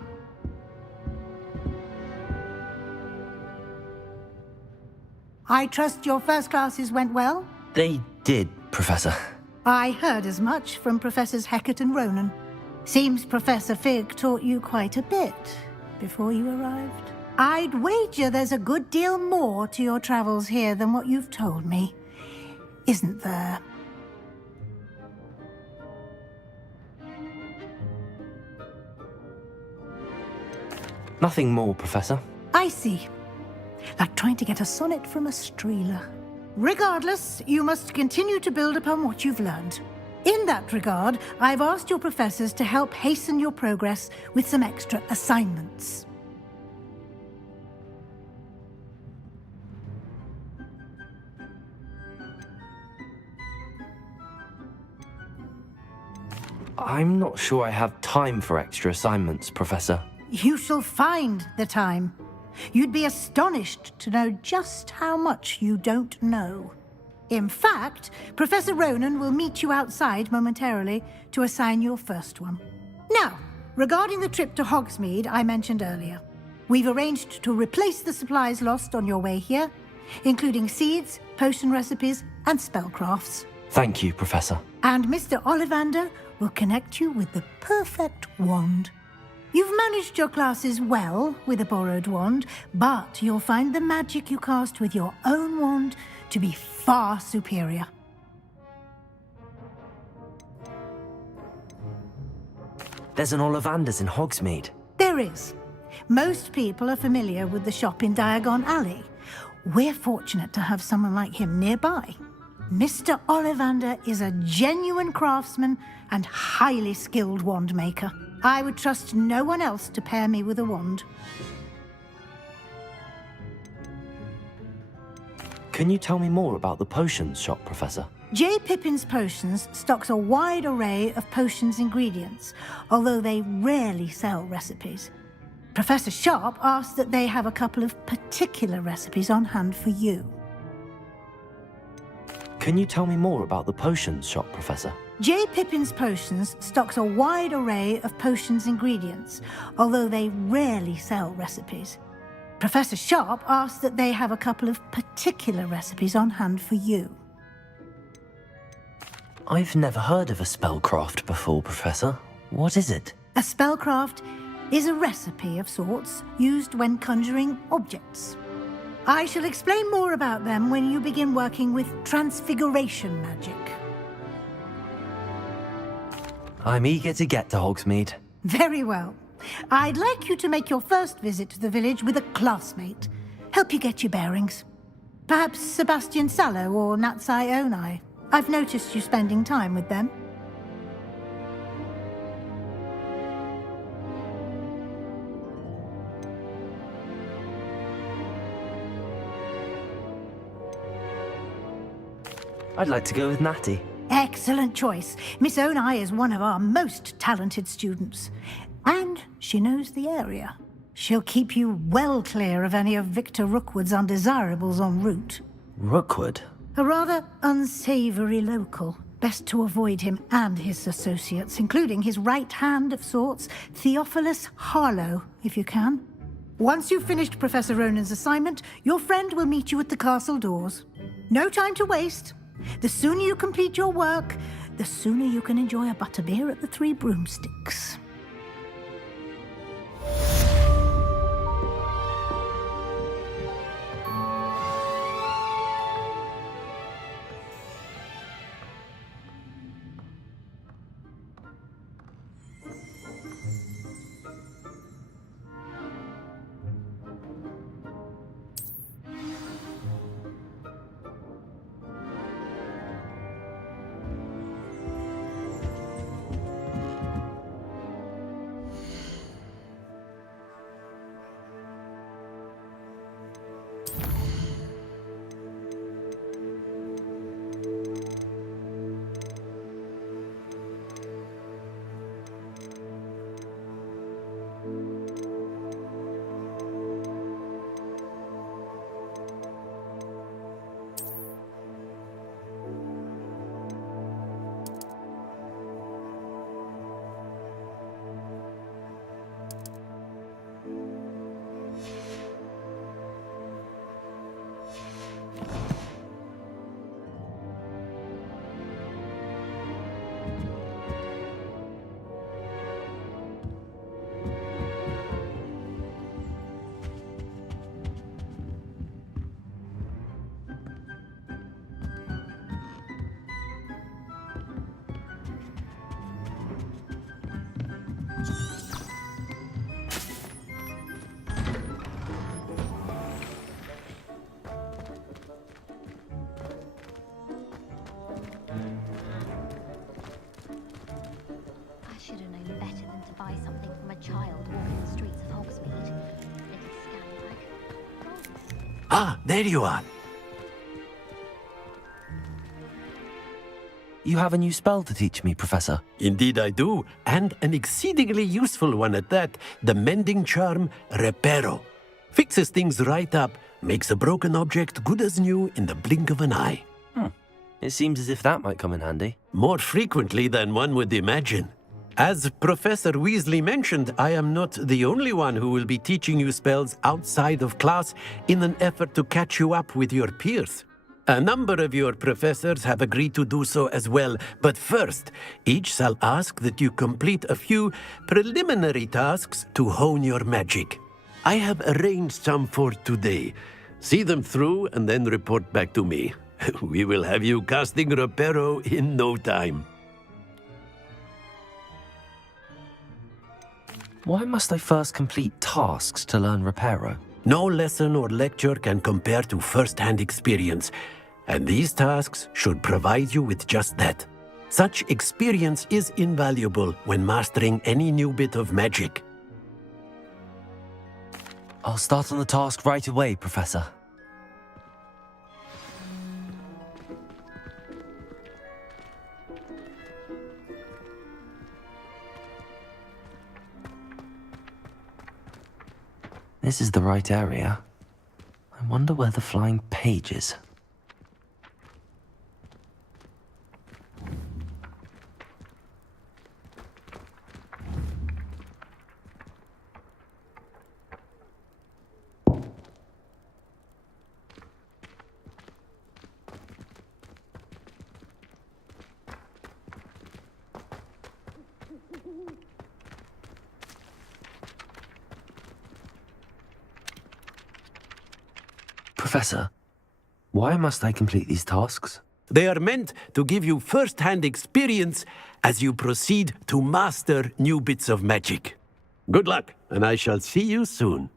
I trust your first classes went well? They did, Professor. I heard as much from Professors Hecat and Ronan. Seems Professor Fig taught you quite a bit before you arrived. I'd wager there's a good deal more to your travels here than what you've told me, isn't there? Nothing more, Professor. I see. Like trying to get a sonnet from a streeler. Regardless, you must continue to build upon what you've learned. In that regard, I've asked your professors to help hasten your progress with some extra assignments. I'm not sure I have time for extra assignments, Professor. You shall find the time. You'd be astonished to know just how much you don't know. In fact, Professor Ronan will meet you outside momentarily to assign your first one. Now, regarding the trip to Hogsmeade I mentioned earlier, we've arranged to replace the supplies lost on your way here, including seeds, potion recipes, and spellcrafts. Thank you, Professor. And Mr. Ollivander will connect you with the perfect wand. You've managed your classes well with a borrowed wand, but you'll find the magic you cast with your own wand to be far superior. There's an Ollivander's in Hogsmeade. There is. Most people are familiar with the shop in Diagon Alley. We're fortunate to have someone like him nearby. Mr. Ollivander is a genuine craftsman and highly skilled wand maker. I would trust no one else to pair me with a wand. Can you tell me more about the potions shop, Professor? J. Pippin's Potions stocks a wide array of potions ingredients, although they rarely sell recipes. Professor Sharp asked that they have a couple of particular recipes on hand for you. Can you tell me more about the potions shop, Professor? J. Pippin's Potions stocks a wide array of potions ingredients, although they rarely sell recipes. Professor Sharp asked that they have a couple of particular recipes on hand for you. I've never heard of a spellcraft before, Professor. What is it? A spellcraft is a recipe of sorts used when conjuring objects. I shall explain more about them when you begin working with transfiguration magic. I'm eager to get to Hogsmeade. Very well. I'd like you to make your first visit to the village with a classmate. Help you get your bearings. Perhaps Sebastian Sallow or Natsai Onai. I've noticed you spending time with them. I'd like to go with Natty. Excellent choice. Miss Onai is one of our most talented students. And she knows the area. She'll keep you well clear of any of Victor Rookwood's undesirables en route. Rookwood? A rather unsavory local. Best to avoid him and his associates, including his right hand of sorts, Theophilus Harlow, if you can. Once you've finished Professor Ronan's assignment, your friend will meet you at the castle doors. No time to waste. The sooner you complete your work, the sooner you can enjoy a butterbeer at the Three Broomsticks. I should have known better than to buy something from a child walking the streets of Hogsmeade. Little scallywag. Ah, there you are. You have a new spell to teach me, Professor. Indeed I do, and an exceedingly useful one at that. The mending charm, Reparo. Fixes things right up, makes a broken object good as new in the blink of an eye. It seems as if that might come in handy. More frequently than one would imagine. As Professor Weasley mentioned, I am not the only one who will be teaching you spells outside of class in an effort to catch you up with your peers. A number of your professors have agreed to do so as well, but first, each shall ask that you complete a few preliminary tasks to hone your magic. I have arranged some for today. See them through and then report back to me. We will have you casting Reparo in no time. Why must I first complete tasks to learn Reparo? No lesson or lecture can compare to first-hand experience, and these tasks should provide you with just that. Such experience is invaluable when mastering any new bit of magic. I'll start on the task right away, Professor. This is the right area. I wonder where the flying page is. Professor, why must I complete these tasks? They are meant to give you first-hand experience as you proceed to master new bits of magic. Good luck, and I shall see you soon.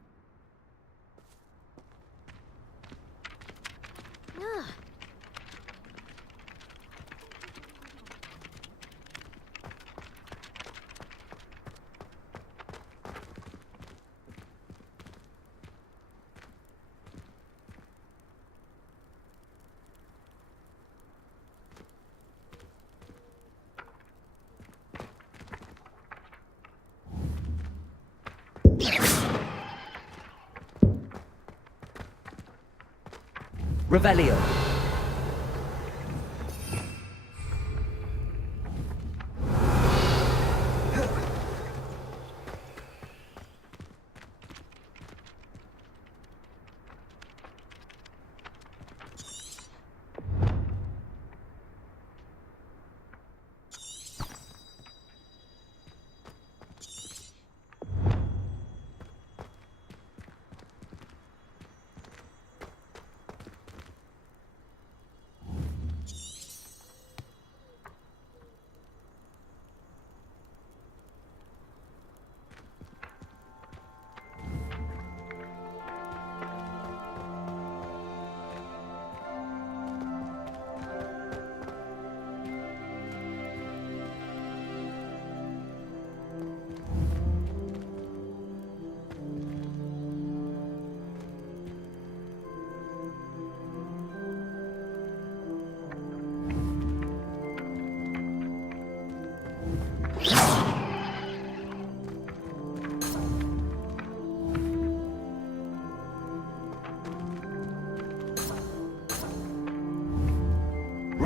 Revelio.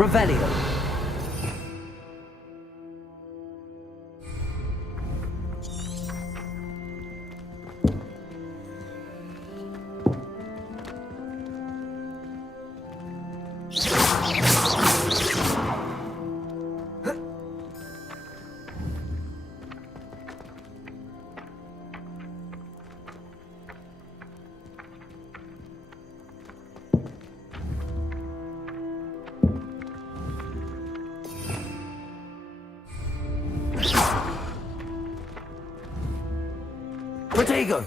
Revelio. Protego!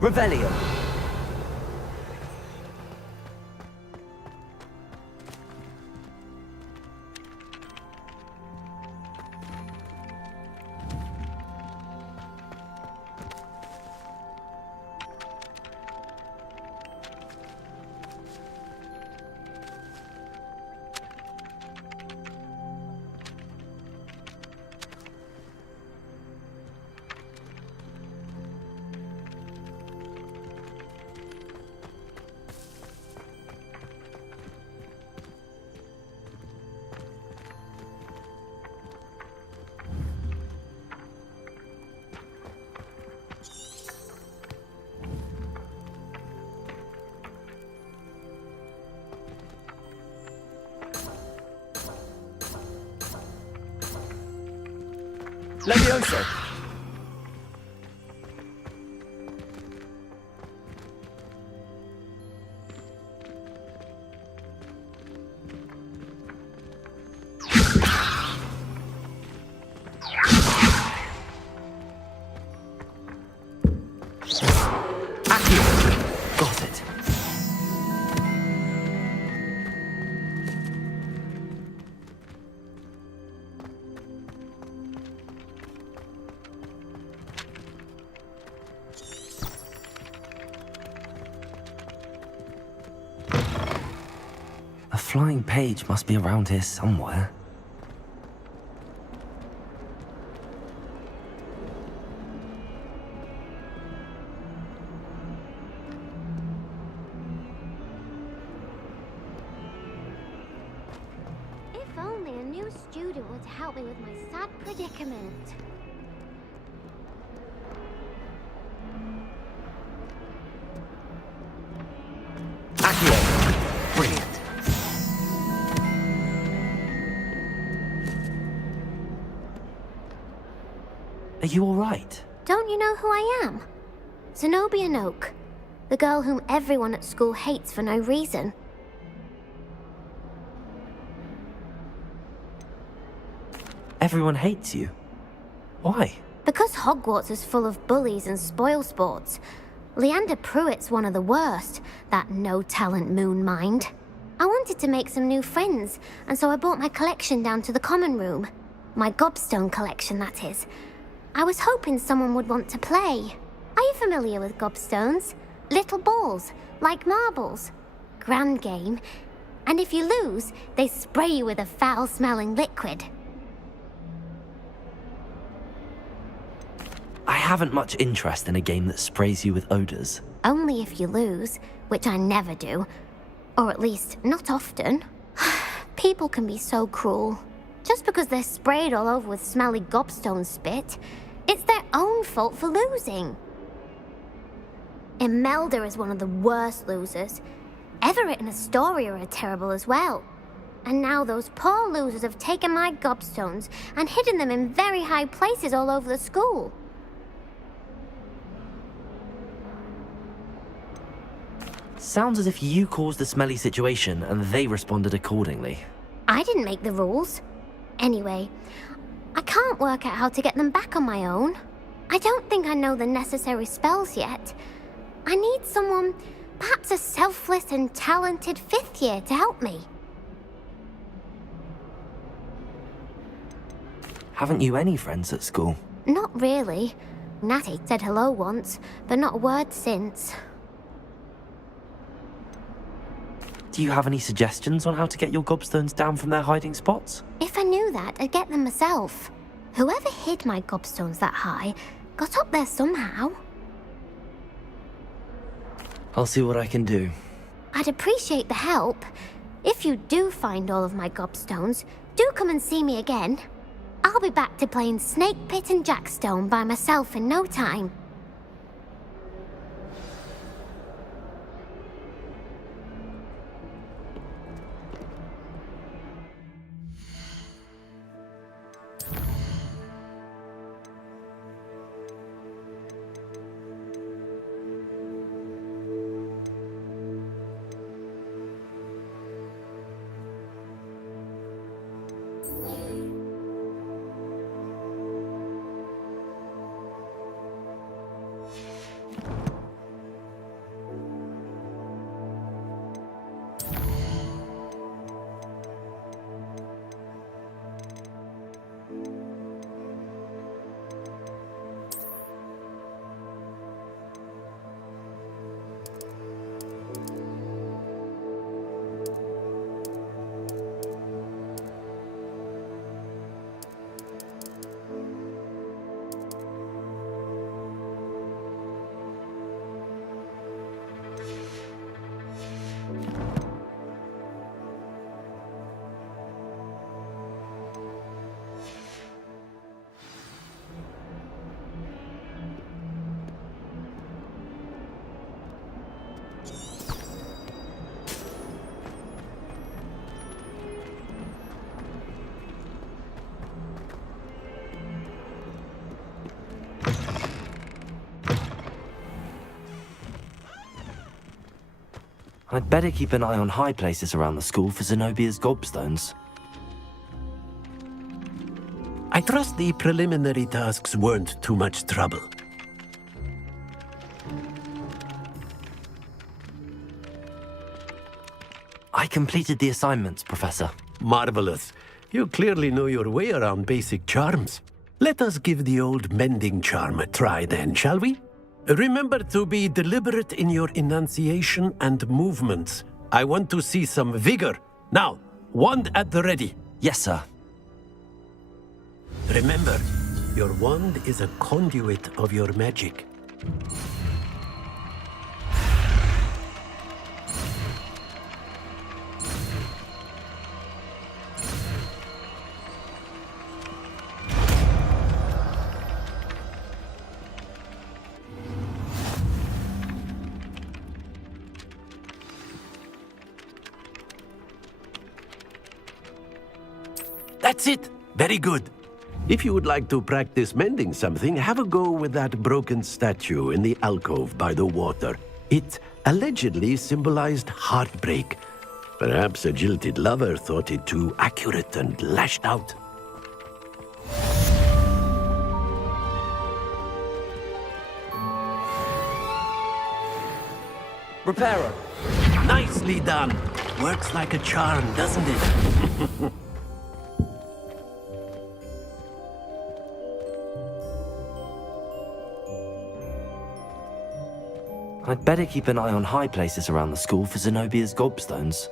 Revelio. Levioso. Got it. A flying page must be around here somewhere. If only a new student would help me with my sad predicament. Brilliant. Are you all right? Don't you know who I am? Zenobia Noak, the girl whom everyone at school hates for no reason. Everyone hates you. Why? Because Hogwarts is full of bullies and spoilsports. Leander Pruitt's one of the worst, that no-talent moon mind. I wanted to make some new friends, and so I brought my collection down to the common room. My gobstone collection, that is. I was hoping someone would want to play. Are you familiar with gobstones? Little balls, like marbles. Grand game. And if you lose, they spray you with a foul-smelling liquid. I haven't much interest in a game that sprays you with odors. Only if you lose, which I never do. Or at least, not often. People can be so cruel. Just because they're sprayed all over with smelly gobstone spit, it's their own fault for losing. Imelda is one of the worst losers. Everett and Astoria are terrible as well. And now those poor losers have taken my gobstones and hidden them in very high places all over the school. Sounds as if you caused the smelly situation and they responded accordingly. I didn't make the rules. Anyway, I can't work out how to get them back on my own. I don't think I know the necessary spells yet. I need someone, perhaps a selfless and talented fifth year to help me. Haven't you any friends at school? Not really. Natty said hello once, but not a word since. Do you have any suggestions on how to get your gobstones down from their hiding spots? If I knew that, I'd get them myself. Whoever hid my gobstones that high got up there somehow. I'll see what I can do. I'd appreciate the help. If you do find all of my gobstones, do come and see me again. I'll be back to playing Snake Pit and Jackstone by myself in no time. I'd better keep an eye on high places around the school for Zenobia's gobstones. I trust the preliminary tasks weren't too much trouble. I completed the assignments, Professor. Marvelous. You clearly know your way around basic charms. Let us give the old mending charm a try then, shall we? Remember to be deliberate in your enunciation and movements. I want to see some vigor. Now, wand at the ready. Yes, sir. Remember, your wand is a conduit of your magic. That's it! Very good. If you would like to practice mending something, have a go with that broken statue in the alcove by the water. It allegedly symbolized heartbreak. Perhaps a jilted lover thought it too accurate and lashed out. Reparo. Nicely done. Works like a charm, doesn't it? I'd better keep an eye on high places around the school for Zenobia's gobstones.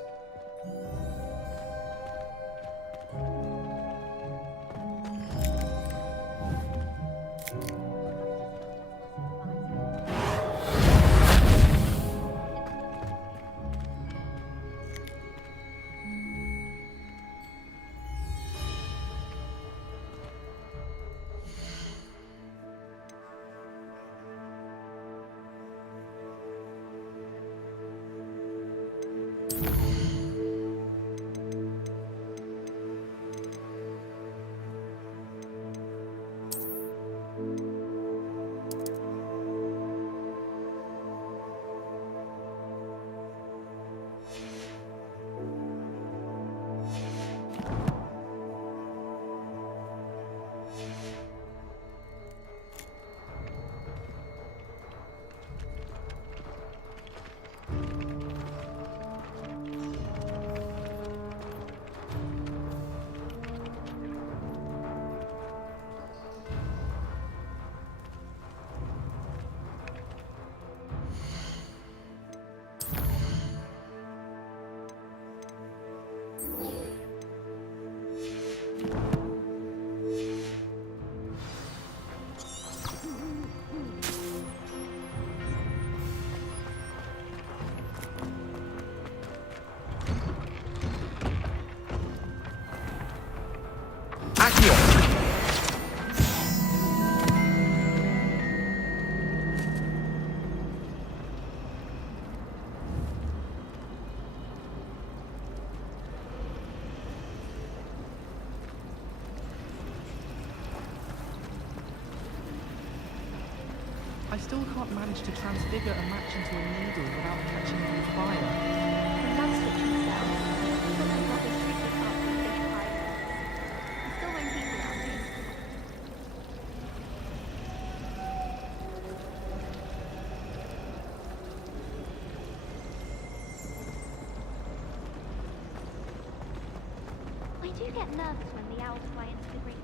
still can't manage to transfigure a match into a needle without catching on fire. I love switching spells. But my brother's secret after a fish pie. I still won't keep around me. I do get nervous when the owls fly into the great.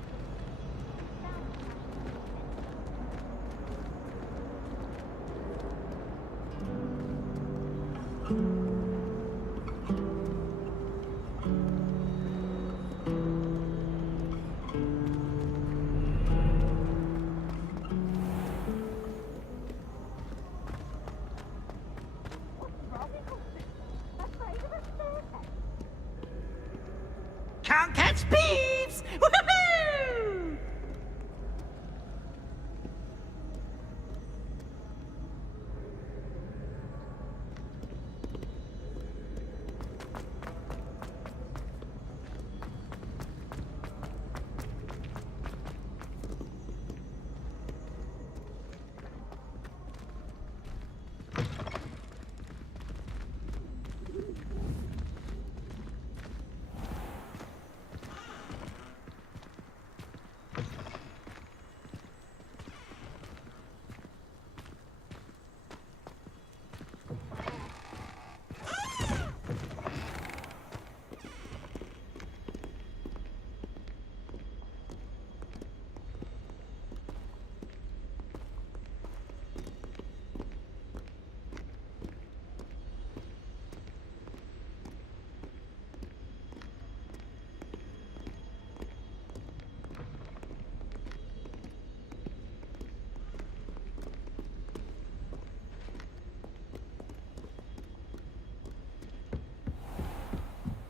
Can't catch thieves! Woohoo!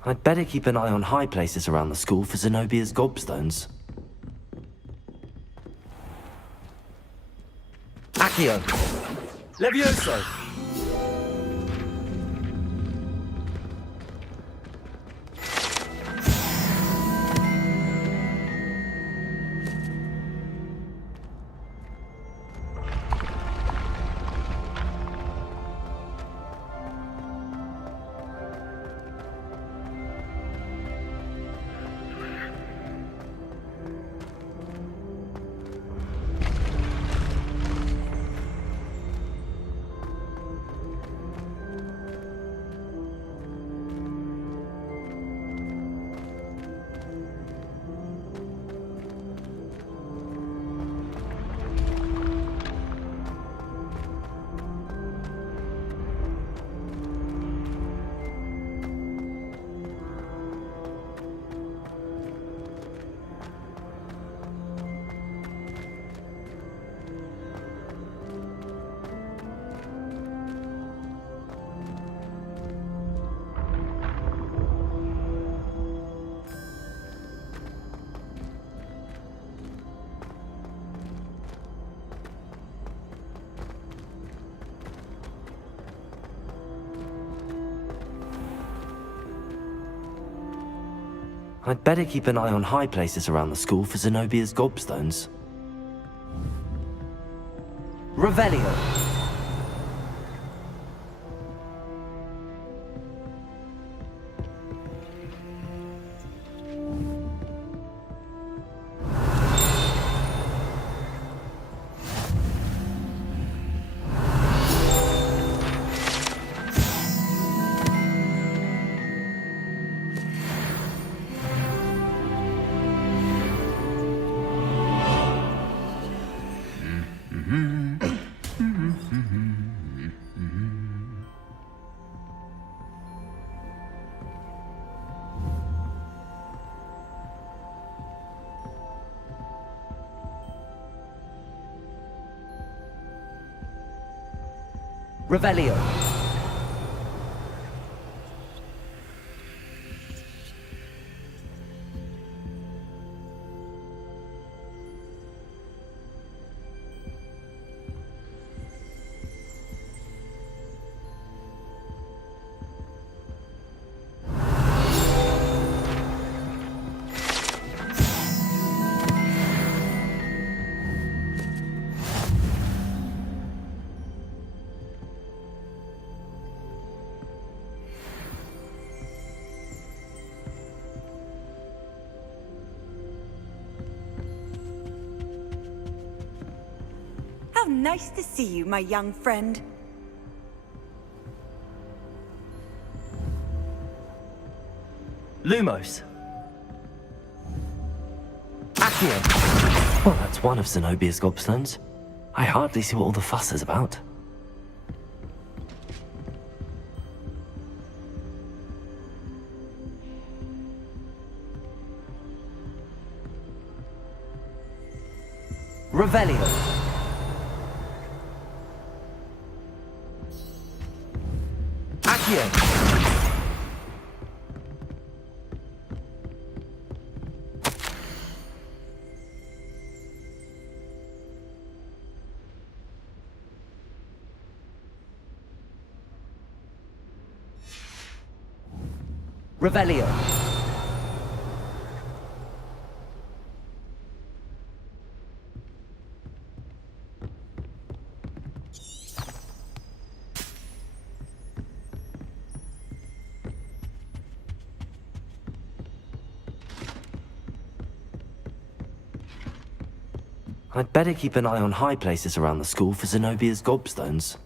I'd better keep an eye on high places around the school for Zenobia's gobstones. Accio! Levioso! I'd better keep an eye on high places around the school for Zenobia's gobstones. Revelio! Revelio. How nice to see you, my young friend. Lumos. Accio. Well, that's one of Zenobia's gobstones. I hardly see what all the fuss is about. Revelio. Accio. Revelio. I'd better keep an eye on high places around the school for Zenobia's gobstones.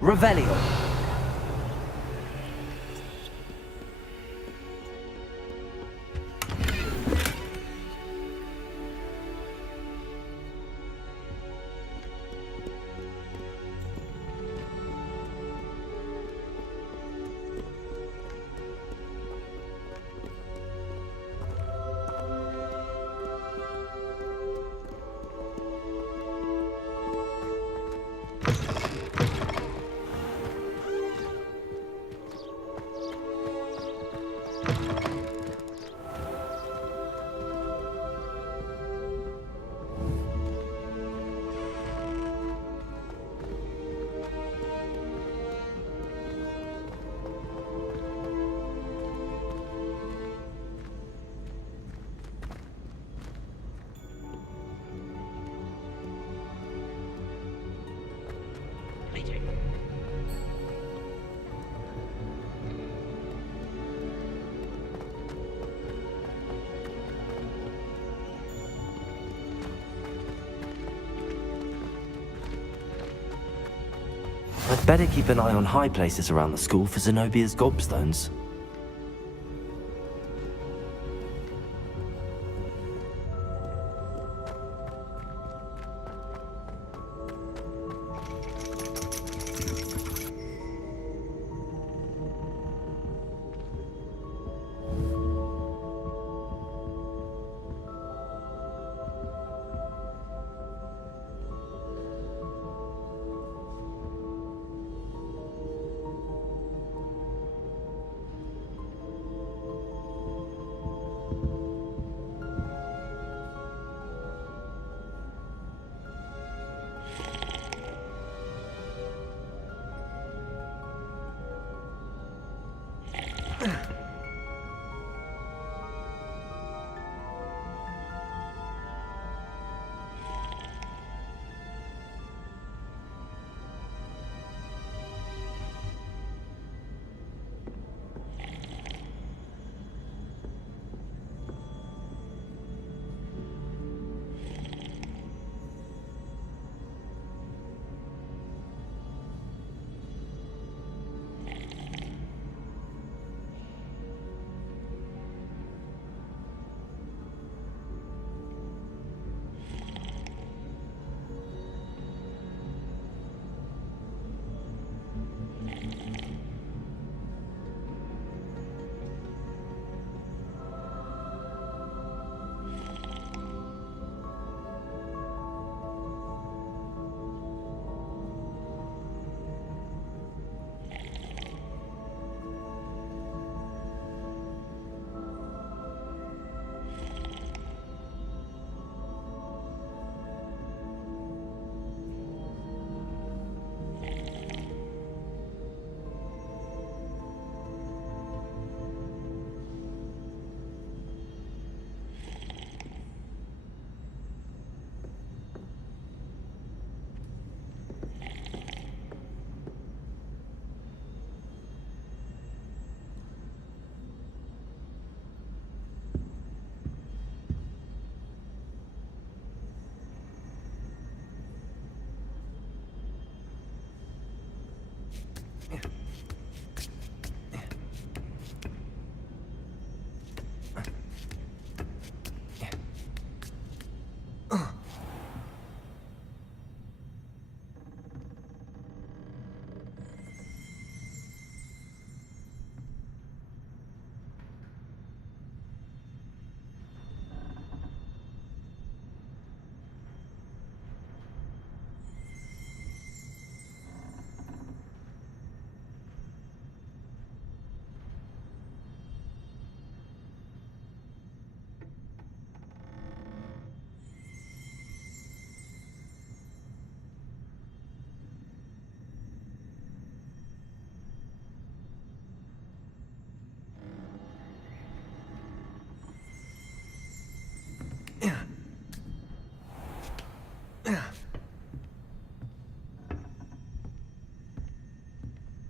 Revelio. I'd better keep an eye on high places around the school for Zenobia's gobstones.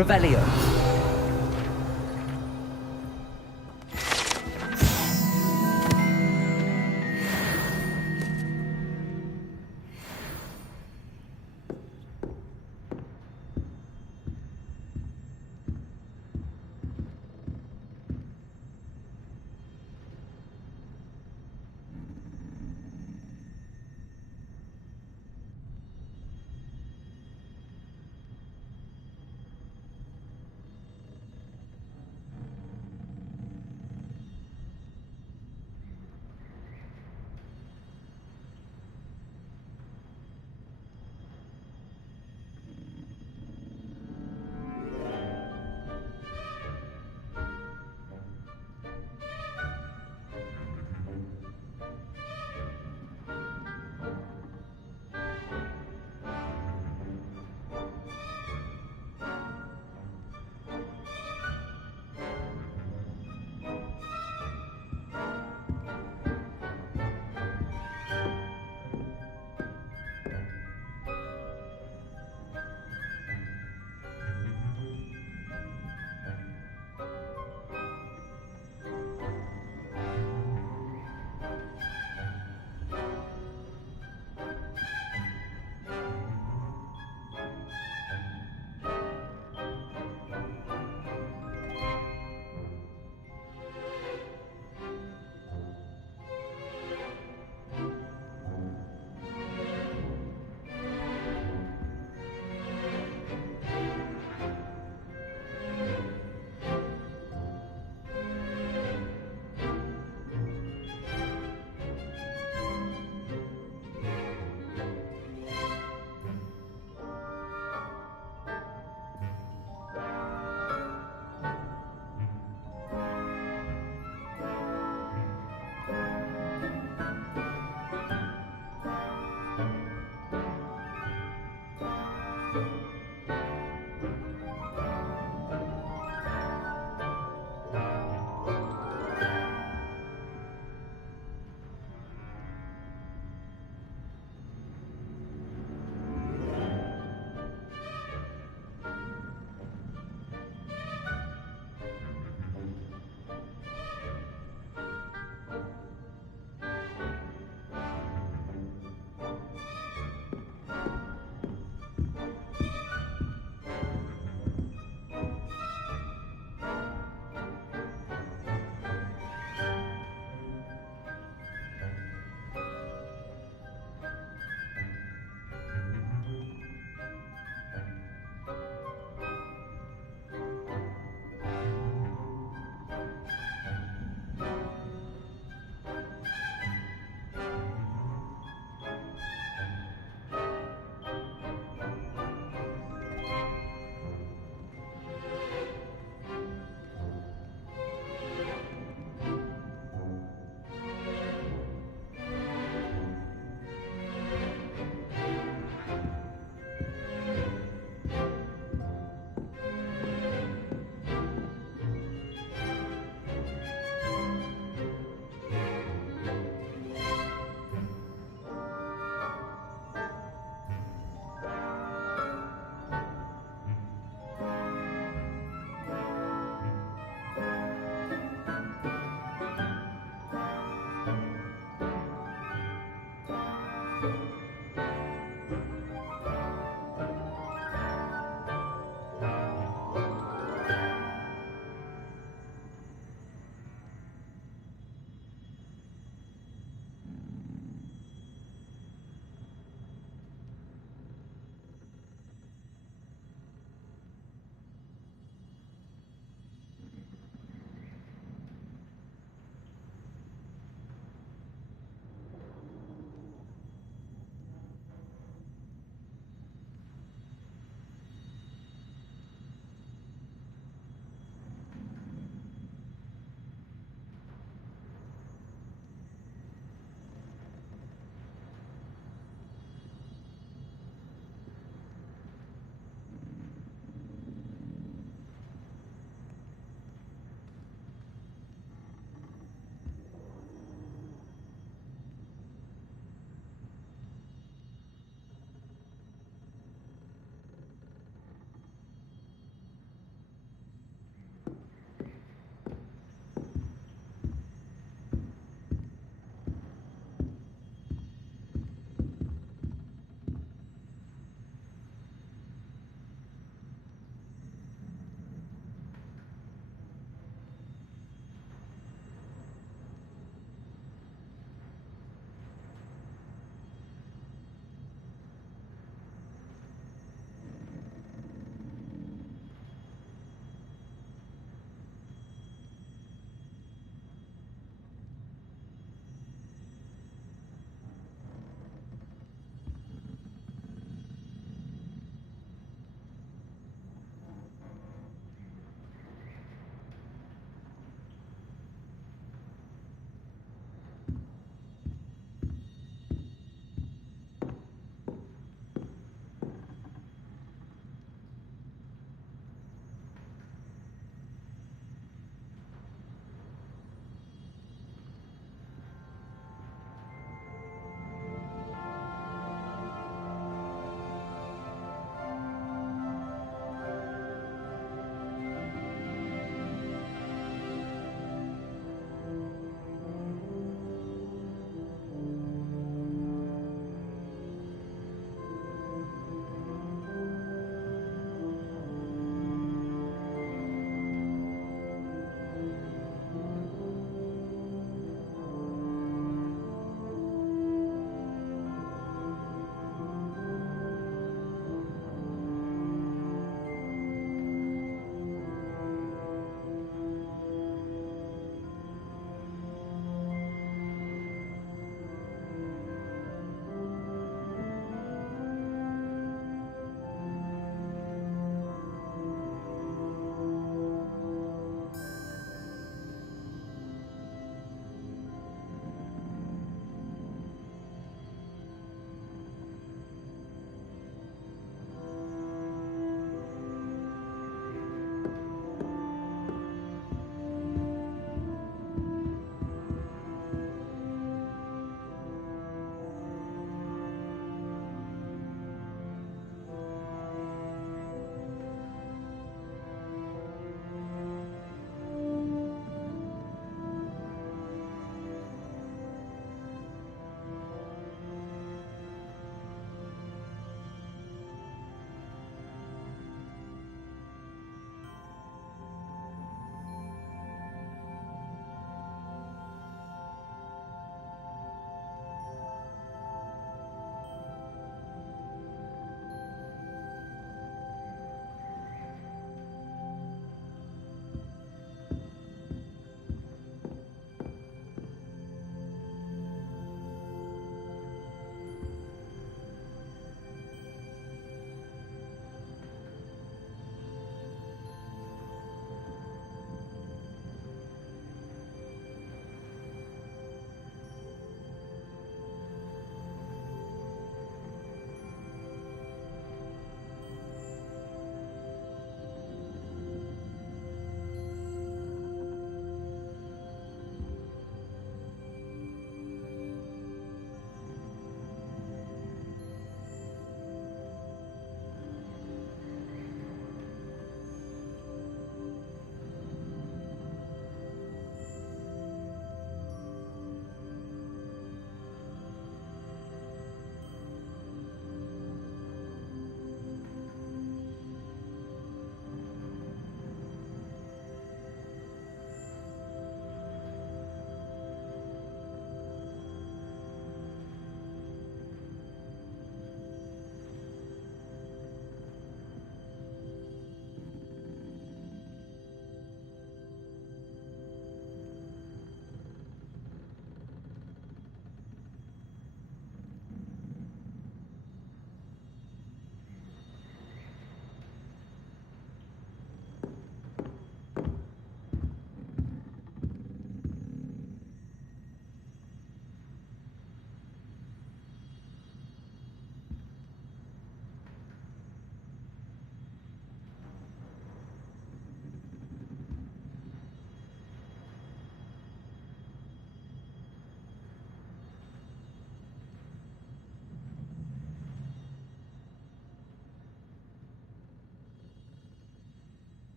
Revelio.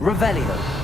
Revelio.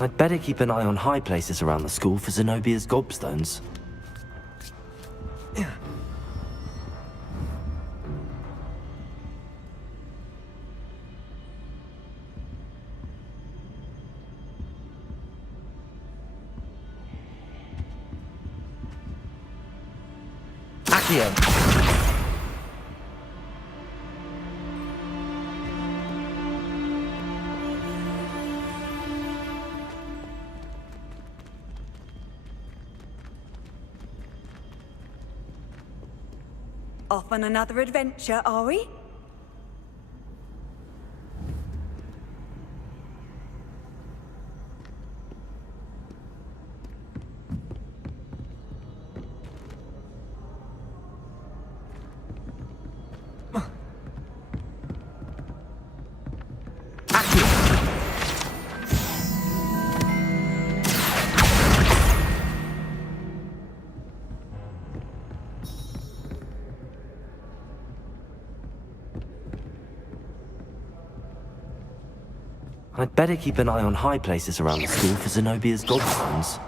I'd better keep an eye on high places around the school for Zenobia's gobstones. Accio! Off on another adventure, are we? I'd better keep an eye on high places around the school for Zenobia's gobstones.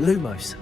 Lumos.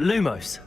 Lumos.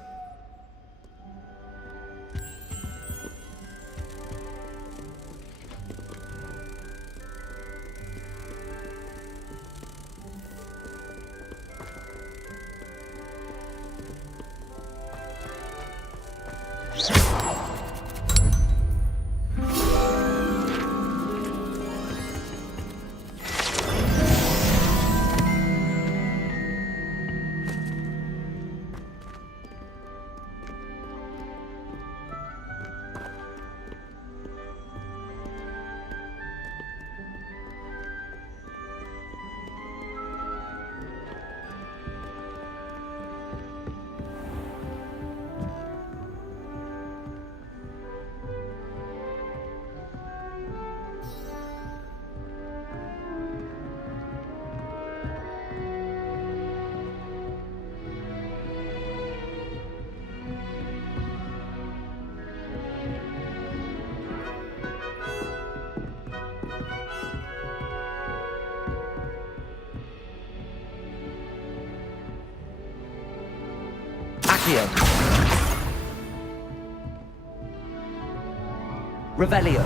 Accio. Revelio.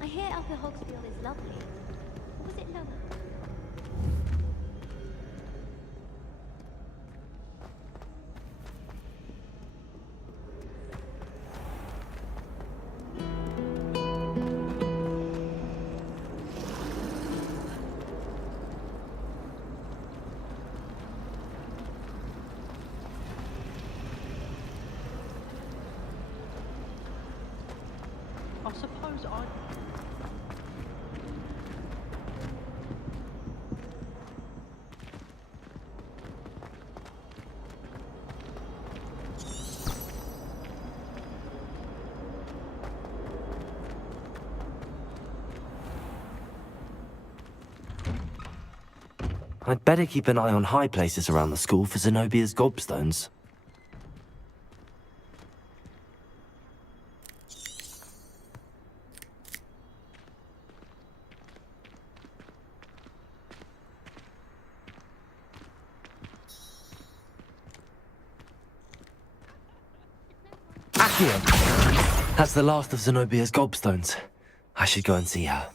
I hear Upper Hogsfield is lovely. Or was it lower? I suppose I... I'd better keep an eye on high places around the school for Zenobia's gobstones. Accio! That's the last of Zenobia's gobstones. I should go and see her.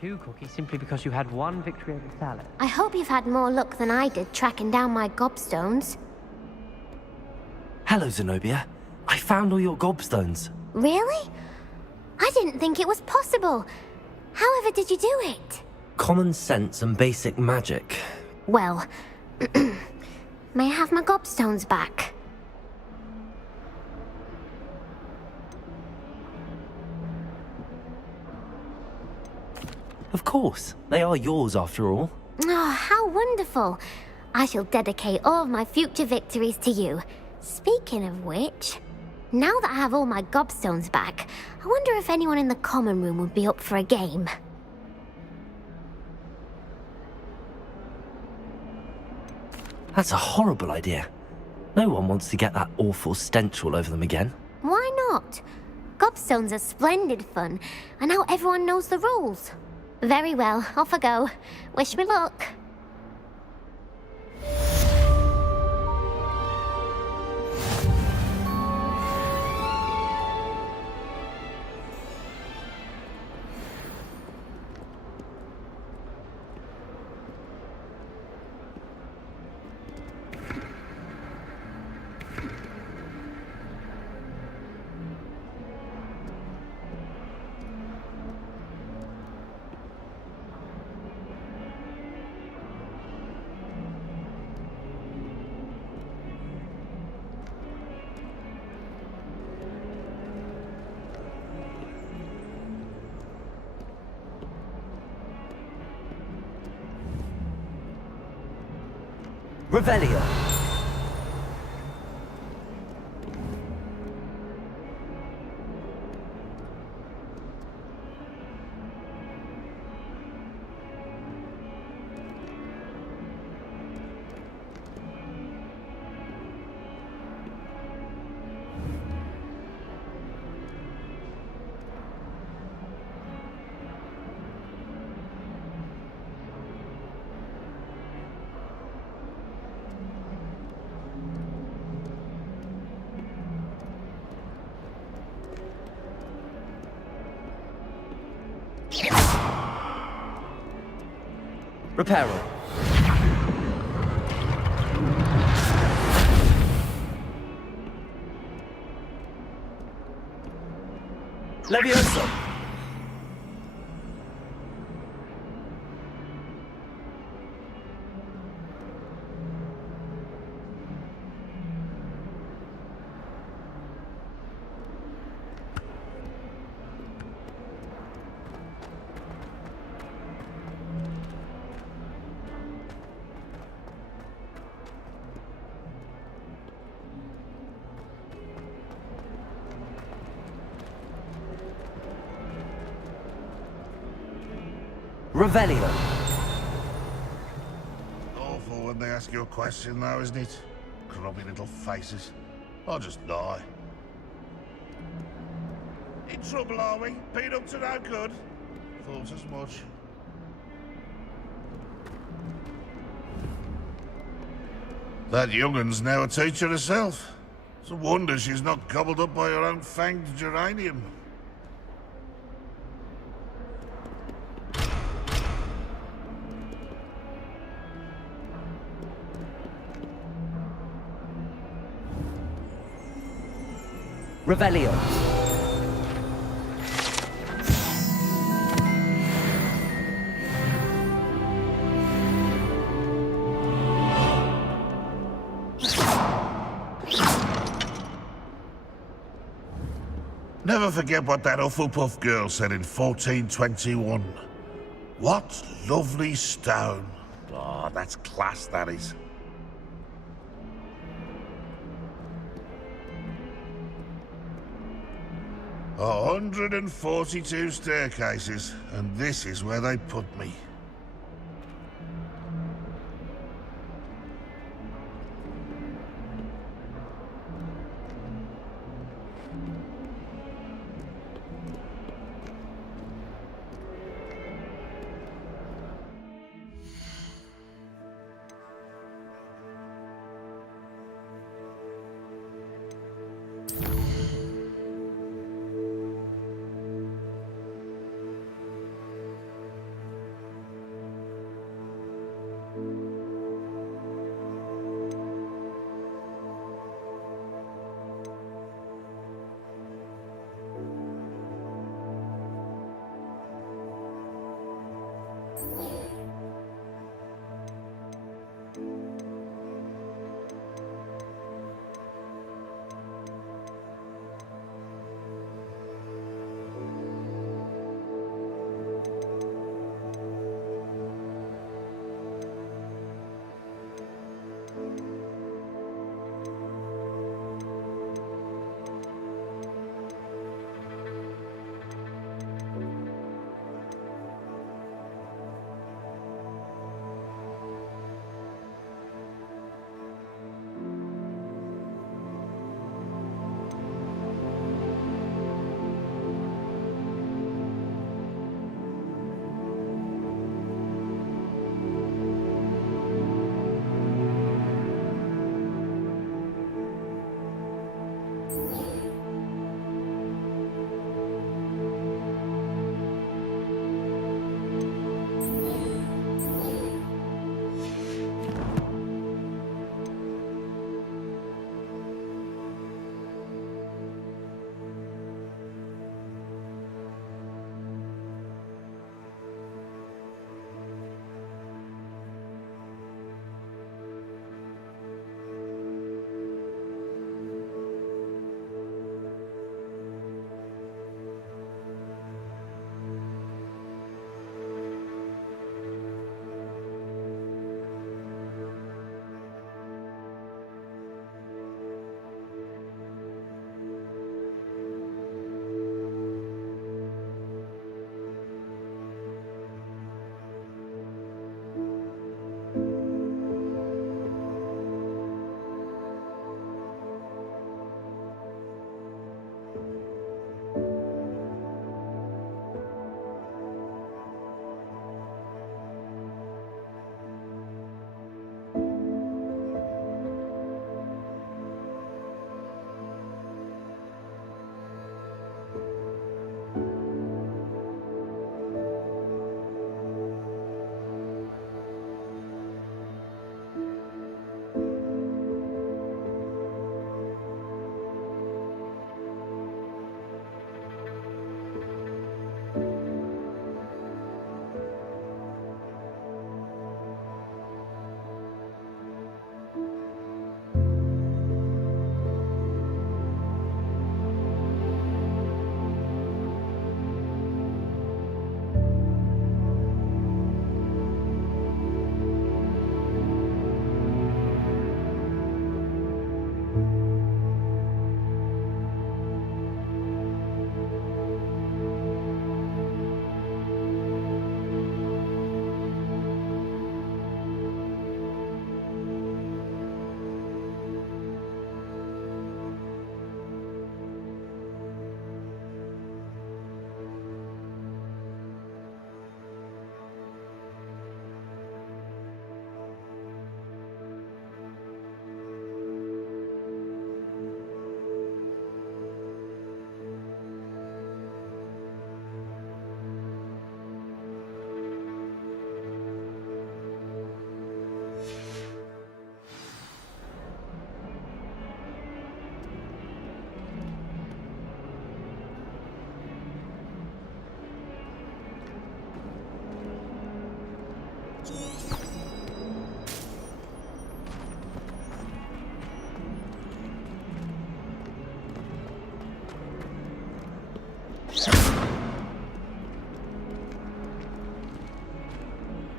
Two cookies simply because you had one victory over salad. I hope you've had more luck than I did tracking down my gobstones. Hello, Zenobia. I found all your gobstones. Really? I didn't think it was possible. However did you do it? Common sense and basic magic. Well, may I have my gobstones back? Of course. They are yours after all. Oh, how wonderful. I shall dedicate all of my future victories to you. Speaking of which, now that I have all my gobstones back, I wonder if anyone in the common room would be up for a game. That's a horrible idea. No one wants to get that awful stench all over them again. Why not? Gobstones are splendid fun, and now everyone knows the rules. Very well, off I go. Wish me luck. Revelio. Reparo. Levioso. Revelio. Awful when they ask you a question, though, isn't it? Grubby little faces. I'll just die. In trouble, are we? Been up to no good? Thought as much. That young'un's now a teacher herself. It's a wonder she's not gobbled up by her own fanged geranium. Revelio. Never forget what that Hufflepuff girl said in 1421. What lovely stone. Ah, that's class, that is. A 142 staircases, and this is where they put me.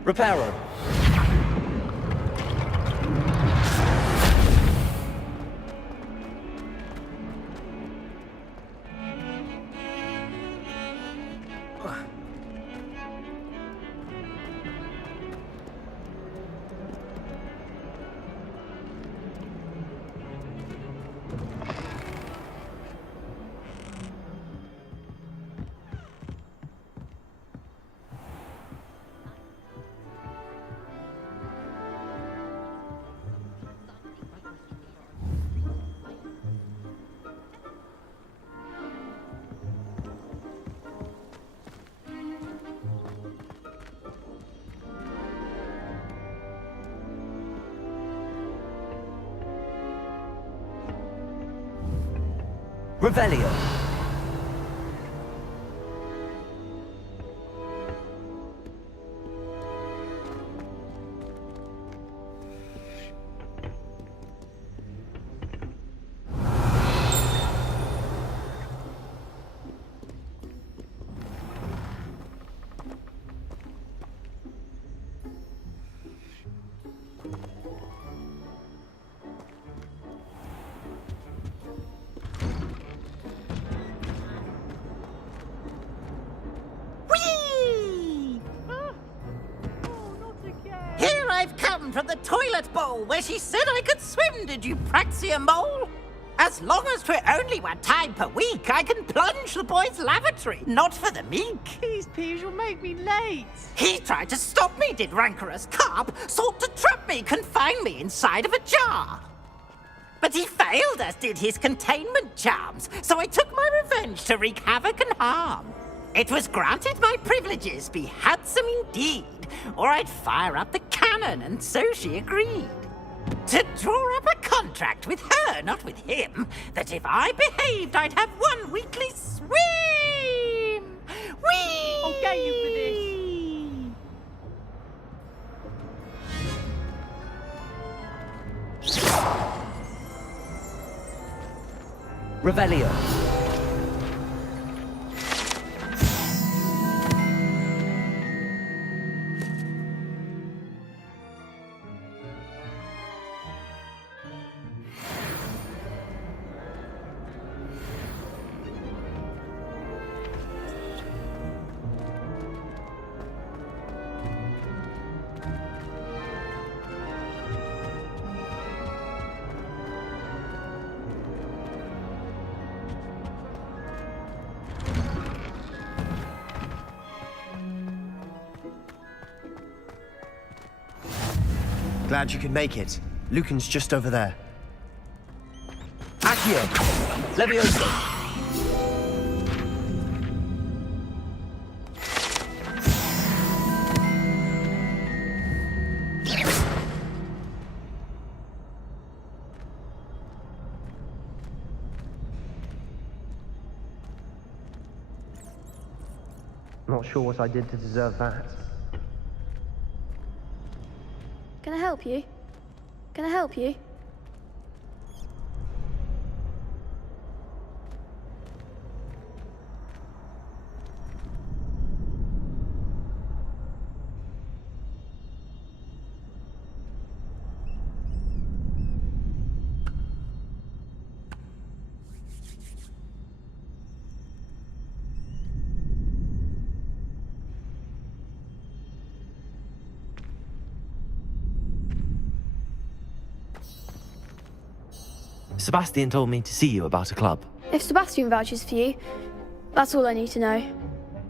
Reparo. Revelio. Here I've come from the toilet bowl where she said I could swim, did you praxia mole? As long as 'twere only one time per week, I can plunge the boy's lavatory, not for the meek. Please, Peeves, you'll make me late. He tried to stop me, did rancorous carp, sought to trap me, confine me inside of a jar. But he failed, as did his containment charms, so I took my revenge to wreak havoc and harm. It was granted my privileges be handsome indeed, or I'd fire up the cannon, and so she agreed. To draw up a contract with her, not with him, that if I behaved, I'd have one weekly swim! Whee! I'll get you for this. Revelio. Glad you could make it. Lucan's just over there. Accio. Levioso. Not sure what I did to deserve that. Can I help you? Can I help you? Sebastian told me to see you about a club. If Sebastian vouches for you, that's all I need to know.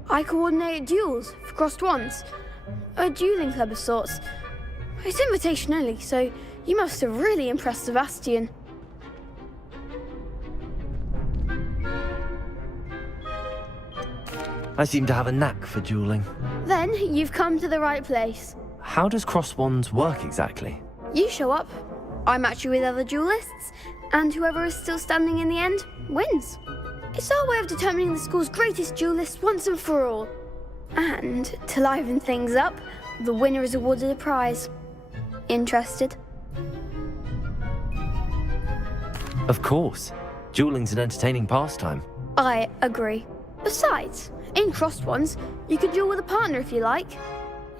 I coordinate duels for crossed wands. A dueling club of sorts. It's invitation only, so you must have really impressed Sebastian. I seem to have a knack for dueling. Then you've come to the right place. How does cross wands work exactly? You show up, I match you with other duelists, and whoever is still standing in the end wins. It's our way of determining the school's greatest duelist once and for all. And to liven things up, the winner is awarded a prize. Interested? Of course. Dueling's an entertaining pastime. I agree. Besides, in crossed ones, you can duel with a partner if you like.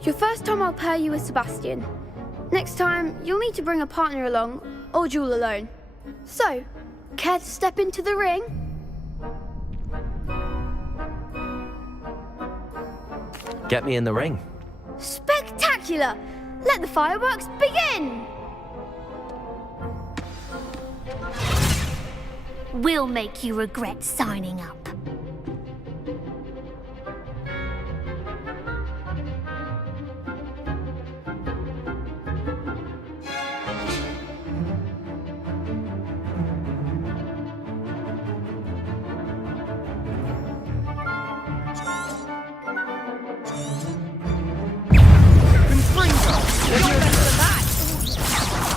Your first time I'll pair you with Sebastian. Next time, you'll need to bring a partner along, or duel alone. So, care to step into the ring? Get me in the ring. Spectacular! Let the fireworks begin! We'll make you regret signing up.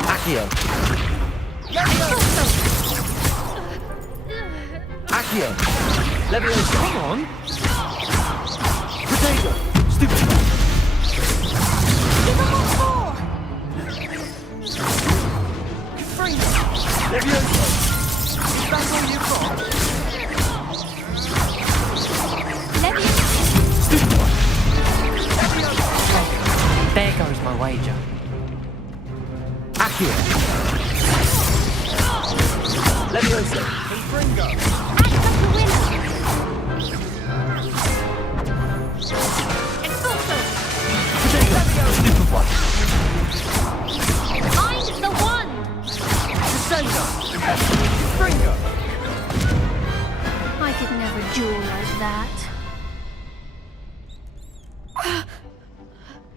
Accio. Accio. Leviosa. Come on. Potato. Stupid. Give them all four! Leviosa. Is that all you've got? Leviosa. Stupid one. There goes my wager. Accio. Leviosa. Potato! Stupid one. Find the one! I could never duel like that.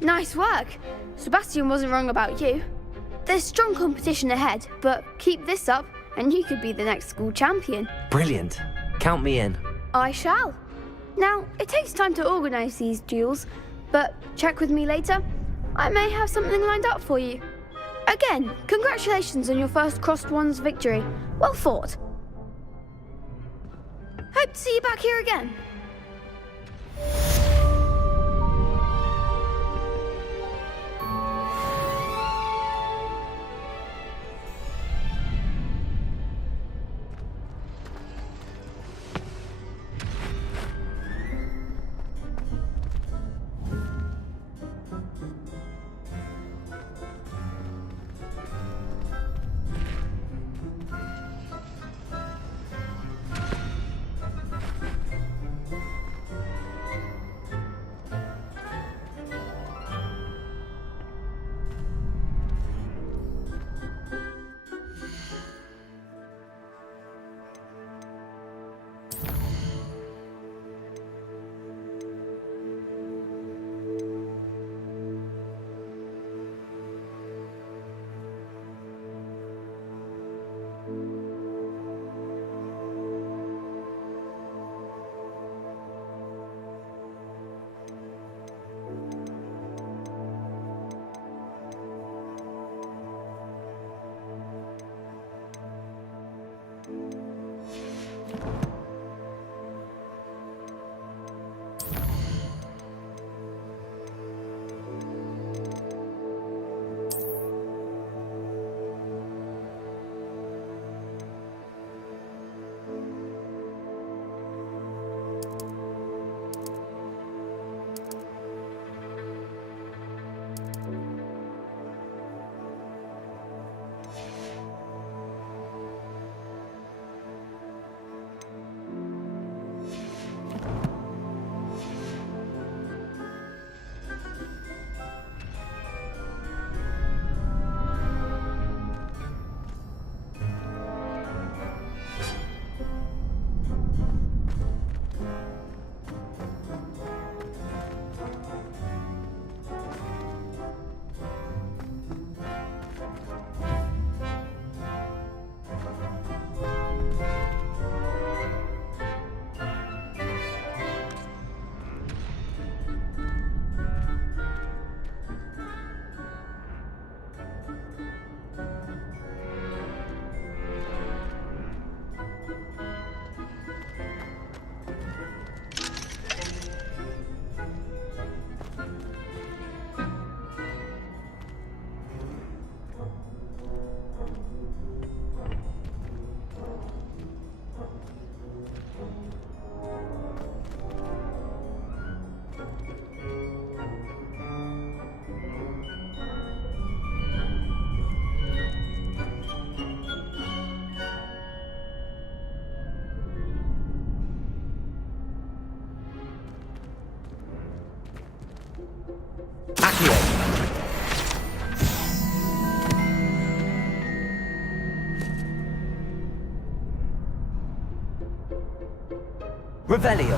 Nice work. Sebastian wasn't wrong about you. There's strong competition ahead, but keep this up and you could be the next school champion. Brilliant. Count me in. I shall. Now, it takes time to organise these duels, but check with me later. I may have something lined up for you. Again, congratulations on your first Crossed Wands victory. Well fought. Hope to see you back here again. Accio! Revelio!